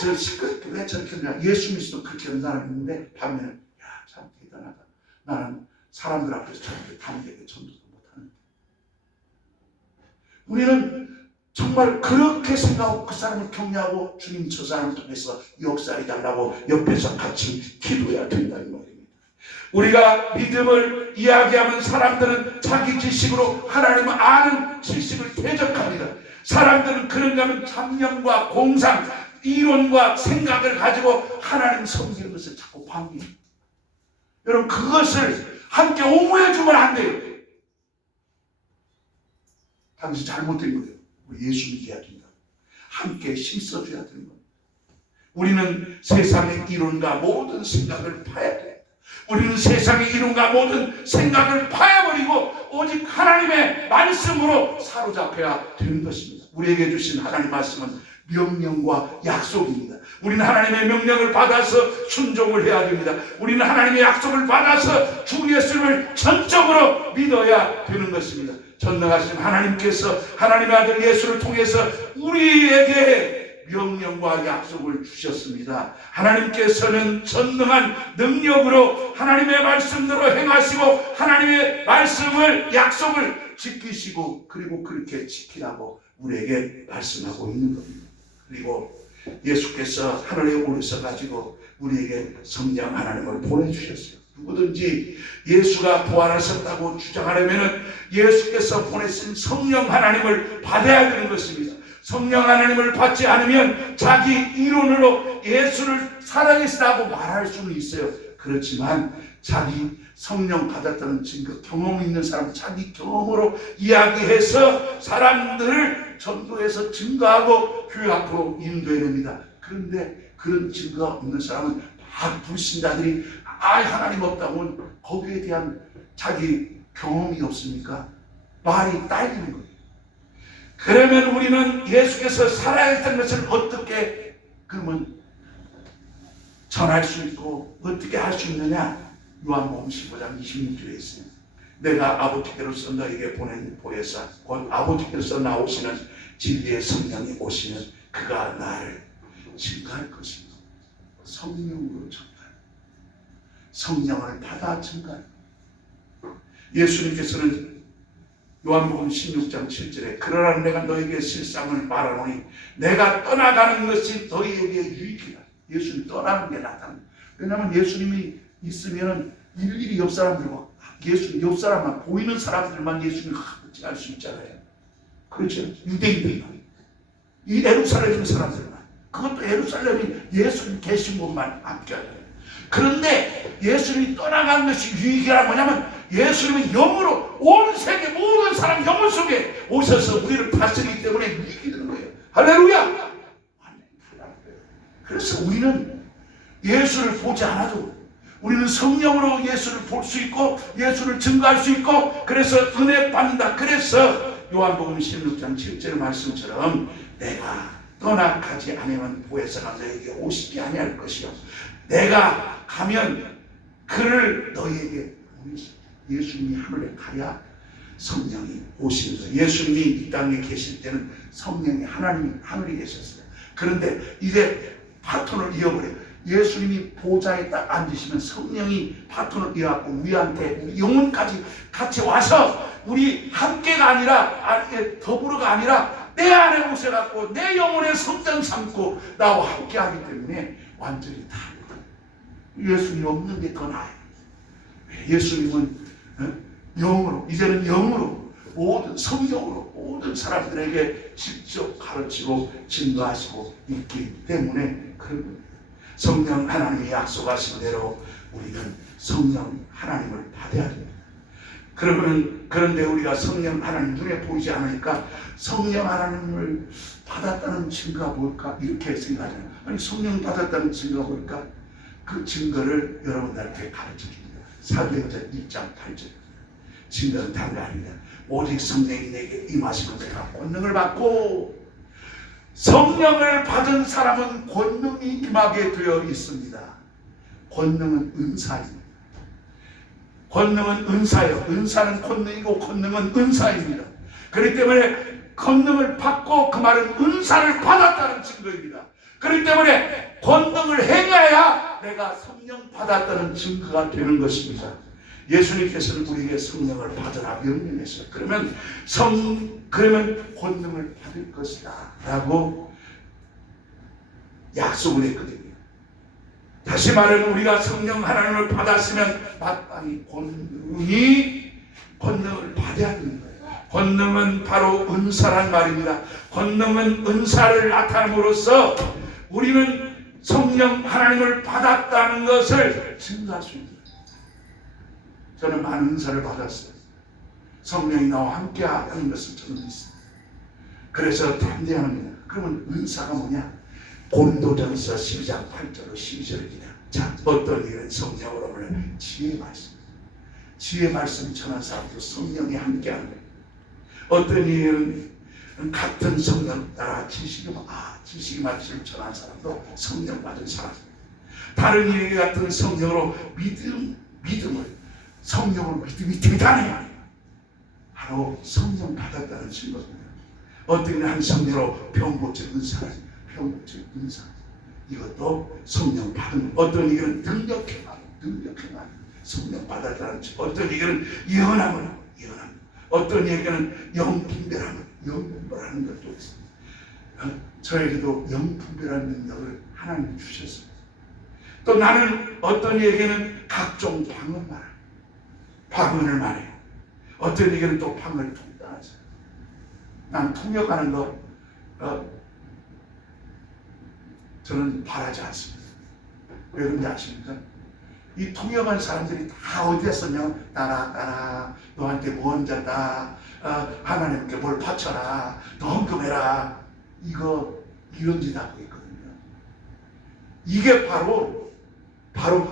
저 시끄럽게 왜 저렇게 하냐. 예수 믿어도 그렇게 하는 사람이 있는데 반면에 참 대단하다. 나는 사람들 앞에서 저렇게 담대하게 전도도 못하는데. 우리는 정말 그렇게 생각하고 그 사람을 격려하고 주님 저 사람을 통해서 역사해 달라고 옆에서 같이 기도해야 된다는 말입니다. 우리가 믿음을 이야기하면 사람들은 자기 지식으로 하나님을 아는 지식을 대적합니다. 사람들은 그런가 하면 참념과 공상, 이론과 생각을 가지고 하나님 섬기는 것을 자꾸 방해해요. 여러분 그것을 함께 옹호해 주면 안 돼요. 당신 잘못된 거예요. 예수 믿어야 된다. 함께 힘써줘야 되는 겁니다. 우리는 세상의 이론과 모든 생각을 파야 됩니다. 우리는 세상의 이론과 모든 생각을 파야버리고 오직 하나님의 말씀으로 사로잡혀야 되는 것입니다. 우리에게 주신 하나님 말씀은 명령과 약속입니다. 우리는 하나님의 명령을 받아서 순종을 해야 됩니다. 우리는 하나님의 약속을 받아서 주 예수를 전적으로 믿어야 되는 것입니다. 전능하신 하나님께서 하나님의 아들 예수를 통해서 우리에게 명령과 약속을 주셨습니다. 하나님께서는 전능한 능력으로 하나님의 말씀대로 행하시고 하나님의 말씀을 약속을 지키시고 그리고 그렇게 지키라고 우리에게 말씀하고 있는 겁니다. 그리고 예수께서 하늘에 오르셔 가지고 우리에게 성령 하나님을 보내주셨어요. 누구든지 예수가 부활하셨다고 주장하려면 예수께서 보내신 성령 하나님을 받아야 되는 것입니다. 성령 하나님을 받지 않으면 자기 이론으로 예수를 살아계시다고 말할 수는 있어요. 그렇지만 자기 성령 받았다는 증거, 경험 있는 사람 자기 경험으로 이야기해서 사람들을 전도해서 증거하고 교회 앞으로 인도해야 됩니다. 그런데 그런 증거가 없는 사람은 다 불신자들이 하나님 없다면 거기에 대한 자기 경험이 없으니까 말이 딸리는 거예요. 그러면 우리는 예수께서 살아있다는 것을 어떻게 그러면 전할 수 있고 어떻게 할 수 있느냐? 요한복음 15장 26절에 있어요. 내가 아버지께로서 너에게 보내사 곧 아버지께로서 나오시는 진리의 성령이 오시면 그가 나를 증거할 것입니다. 성령으로 증거할, 성령을 받아 증거할. 예수님께서는 요한복음 16장 7절에 그러나 내가 너에게 실상을 말하노니 내가 떠나가는 것이 너희에게 유익이다. 예수님 떠나는 게 나타납니다. 왜냐하면 예수님이 있으면 일일이 옆 사람들과 예수님 옆 사람만 보이는 사람들만 예수님을 같이 알 수 있잖아요. 그렇죠? 유대인들만, 이 예루살렘 있는 사람들만, 그것도 예루살렘이 예수님 계신 곳만 함께 하잖아요. 그런데 예수님이 떠나간 것이 유익이란 뭐냐면 예수님은 영으로 온 세계 모든 사람 영혼 속에 오셔서 우리를 다스리기 때문에 유익이 되는 거예요. 할렐루야. 그래서 우리는 예수를 보지 않아도 우리는 성령으로 예수를 볼 수 있고 예수를 증거할 수 있고 그래서 은혜 받는다. 그래서 요한복음 16장 7절 말씀처럼 내가 떠나가지 아니면 보혜사가 너에게 오시지 아니할 것이요 내가 가면 그를 너에게 보내시. 예수님이 하늘에 가야 성령이 오시는 거예요. 예수님이 이 땅에 계실 때는 성령이 하나님이 하늘에 계셨어요. 그런데 이제 바톤을 이어버려요. 예수님이 보좌에 딱 앉으시면 성령이 바톤을 이어갖고 우리한테 영혼까지 같이 와서 우리 함께가 아니라 더불어가 아니라 내 안에 오셔갖고 내 영혼의 성전 삼고 나와 함께하기 때문에 완전히 다 예수님 없는 게 더 나아요. 예수님은 영으로 이제는 영으로 모든 성령으로 모든 사람들에게 직접 가르치고 증거하시고 있기 때문에 그런 성령 하나님이 약속하신 대로 우리는 성령 하나님을 받아야 됩니다. 그런데 우리가 성령 하나님 눈에 보이지 않으니까 성령 하나님을 받았다는 증거가 뭘까? 이렇게 생각하잖아요. 아니 성령 받았다는 증거가 뭘까? 그 증거를 여러분들한테 가르쳐줍니다. 사도행전 1장 8절 증거는 다른 게 아닙니다. 오직 성령이 내게 임하시면 내가 권능을 받고 성령을 받은 사람은 권능이 임하게 되어 있습니다. 권능은 은사입니다. 권능은 은사예요. 은사는 권능이고 권능은 은사입니다. 그렇기 때문에 권능을 받고 그 말은 은사를 받았다는 증거입니다. 그렇기 때문에 권능을 행해야 내가 성령 받았다는 증거가 되는 것입니다. 예수님께서는 우리에게 성령을 받으라 명령했어요. 그러면 권능을 받을 것이다 라고 약속을 했거든요. 다시 말하면 우리가 성령 하나님을 받았으면 마땅히 권능을 받아야 되는 거예요. 권능은 바로 은사란 말입니다. 권능은 은사를 나타남으로써 우리는 성령 하나님을 받았다는 것을 증거할 수 있습니다. 저는 많은 은사를 받았어요. 성령이 나와 함께 하는 것을 저는 믿습니다. 그래서 담대합니다. 그러면 은사가 뭐냐? 고린도전서 12장 8절로 12절입니다. 자, 어떤 일은 성령으로 하면 지혜의 말씀. 지혜의 말씀이 전한 사람도 성령이 함께하는 거예요. 어떤 일은 같은 성령 따라 지식이 말씀을 전한 사람도 성령 받은 사람. 다른 일에 같은 성령으로 성령으로 믿음이 대단해요. 바로 성령 받았다는 증거입니다. 어떤 한 성령으로 병 고치는 은사. 이것도 성령 받은. 어떤 이들은 능력행함 성령 받았다는 증거. 어떤 이들은 예언함. 어떤 얘기는 영분별하는 것도 있습니다. 저에게도 영분별하는 능력을 하나님이 주셨습니다. 또 나는 어떤 얘기는 각종 방언을 말해요. 어떤 얘기는 또 방언을 통달하죠. 난 통역하는 거 저는 바라지 않습니다. 왜 그런지 아십니까? 이 통역한 사람들이 다 어디였으면 따라 너한테 무언 졌다, 하나님께 뭘 바쳐라, 더 헌금해라, 이런 짓 하고 있거든요. 이게 바로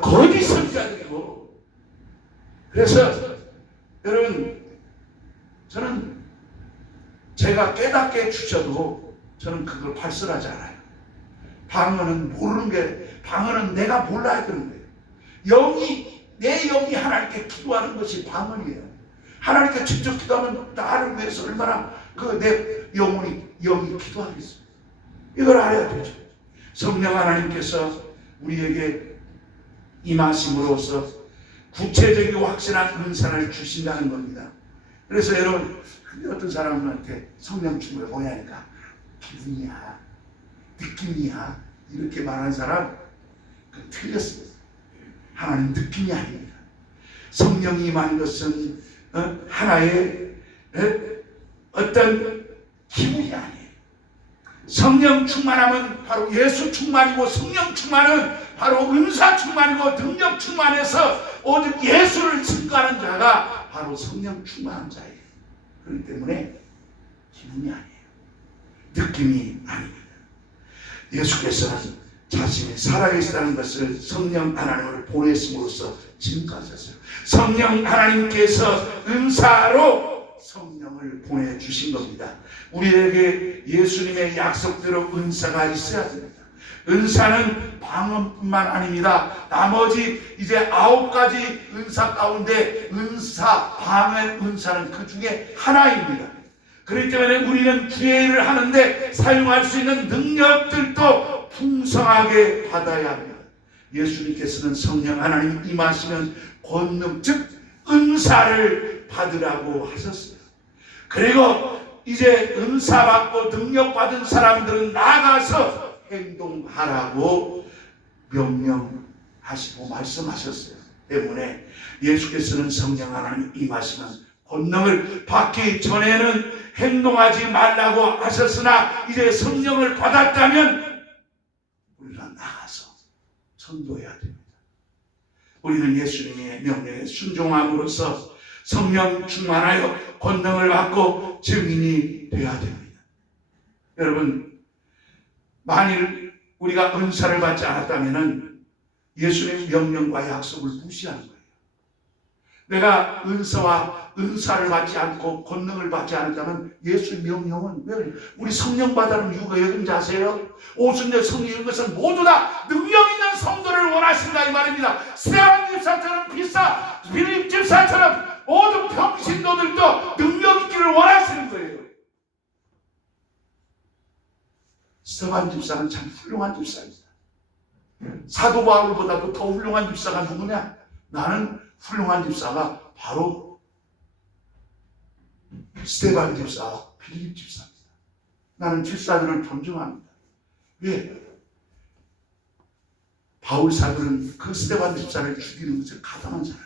거짓 선지자들이고. 그래서 여러분, 저는 제가 깨닫게 주셔도 저는 그걸 발설하지 않아요. 방언은 내가 몰라야 되는 거예요. 내 영이 하나님께 기도하는 것이 방언이에요. 하나님께 직접 기도하면 나를 위해서 얼마나 내 영이 기도하겠어요. 이걸 알아야 되죠. 성령 하나님께서 우리에게 임하심으로써 구체적이고 확실한 은사를 주신다는 겁니다. 그래서 여러분, 어떤 사람한테 성령 충만이 뭐냐니까 기분이야, 느낌이야 이렇게 말하는 사람 틀렸습니다. 하나님 느낌이 아닙니다. 성령이 임하는 것은 하나의 어떤 기분이 아니에요. 성령 충만하면 바로 예수 충만이고, 성령 충만은 바로 은사 충만이고, 능력 충만해서 오직 예수를 증거하는 자가 바로 성령 충만한 자예요. 그렇기 때문에 기분이 아니에요. 느낌이 아닙니다. 예수께서는 자신이 살아계시다는 것을 성령 하나님을 보내심으로써 증거하셨어요. 성령 하나님께서 은사로 성령을 보내주신 겁니다. 우리에게 예수님의 약속대로 은사가 있어야 됩니다. 은사는 방언뿐만 아닙니다. 나머지 이제 9가지 은사 가운데 방언 은사는 그 중에 하나입니다. 그렇기 때문에 우리는 주의 일을 하는데 사용할 수 있는 능력들도 풍성하게 받아야 합니다. 예수님께서는 성령 하나님 임하시면 권능, 즉 은사를 받으라고 하셨어요. 그리고 이제 은사 받고 능력 받은 사람들은 나가서 행동하라고 명령하시고 말씀하셨어요. 때문에 예수께서는 성령 하나님 임하시면 권능을 받기 전에는 행동하지 말라고 하셨으나, 이제 성령을 받았다면 우리는 나가서 전도해야 됩니다. 우리는 예수님의 명령에 순종함으로써 성령 충만하여 권능을 받고 증인이 되어야 됩니다. 여러분, 만일 우리가 은사를 받지 않았다면 예수님의 명령과 약속을 무시하는 거예요. 내가 은사를 받지 않고 권능을 받지 않았다면 예수의 명령은 왜? 우리 성령 받아는 이유가 여러분지 아세요? 오순절 성령 이것은 모두 다 능력 있는 성도를 원하신다 이 말입니다. 스데반 집사처럼 빌립 집사처럼 모든 평신도들도 능력 있기를 원하시는 거예요. 스데반 집사는 참 훌륭한 집사입니다. 사도 바울보다도 더 훌륭한 집사가 누구냐? 나는 훌륭한 집사가 바로 스데반 집사, 빌립 집사입니다. 나는 집사들을 존중합니다. 왜? 바울 사도는 그 스데반 집사를 죽이는 것을 가담한 사람.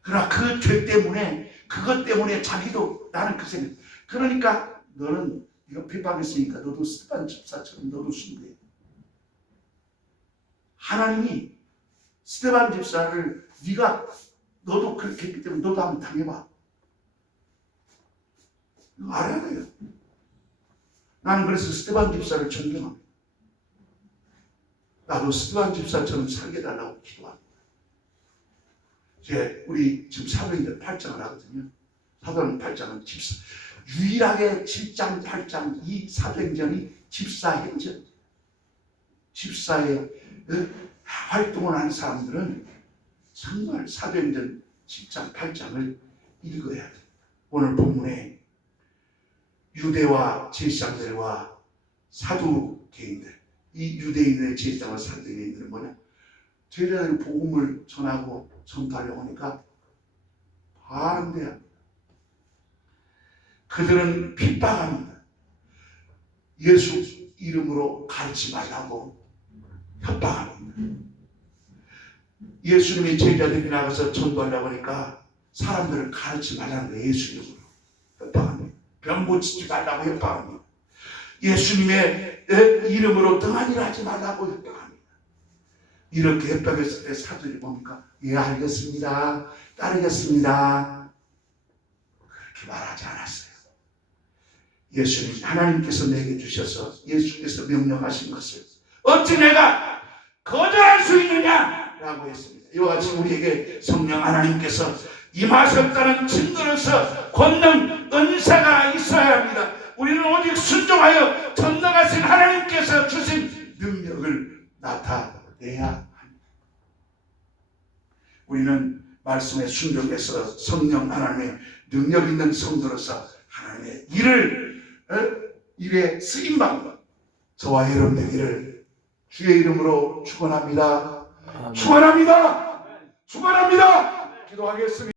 그러나 그 죄 때문에, 그것 때문에 자기도, 나는 그 생각. 그러니까 너는 이거 비방했으니까 너도 스데반 집사처럼 너도 순교해. 하나님이 스데반 집사를 너도 그렇게 했기 때문에 너도 한번 당해봐. 이거 알아야 돼요. 나는 그래서 스데반 집사를 존경합니다. 나도 스데반 집사처럼 살게 달라고 기도합니다. 우리 지금 사도행전 8장을 하거든요. 사도행전 8장은 유일하게 7장, 8장 이 사도행전이 집사행전. 집사의 활동을 하는 사람들은 정말 사도행전 7장, 8장을 읽어야 돼요. 오늘 본문에 유대와 제사장들과 사두개인들, 이 유대인의 제사장과 사두개인들은 뭐냐? 제자들이 복음을 전하고 전도하려고 하니까 반대합니다. 그들은 핍박합니다. 예수 이름으로 가르치지 말라고 협박합니다. 예수님이 제자들이 나가서 전도하려고 하니까 사람들을 가르치지 말라는 거예요. 예수 이름으로 협박합니다. 병 고치지 말라고 협박합니다. 예수님의 이름으로 등한일 하지 말라고 협박합니다. 이렇게 협박했을 때 사도들이 뭡니까? 예, 알겠습니다. 따르겠습니다. 그렇게 말하지 않았어요. 예수님, 하나님께서 내게 주셔서 예수께서 명령하신 것을 어찌 내가 거절할 수 있느냐? 라고 했습니다. 이와 같이 우리에게 성령 하나님께서 임하셨다는 증거로서 권능, 은사가 있어야 합니다. 우리는 오직 순종하여 전능하신 하나님께서 주신 능력을 나타내야 합니다. 우리는 말씀에 순종해서 성령 하나님의 능력 있는 성도로서 하나님의 일에 쓰임받는 저와 여러분 되기를 주의 이름으로 축원합니다. 축원합니다. 축원합니다. 기도하겠습니다.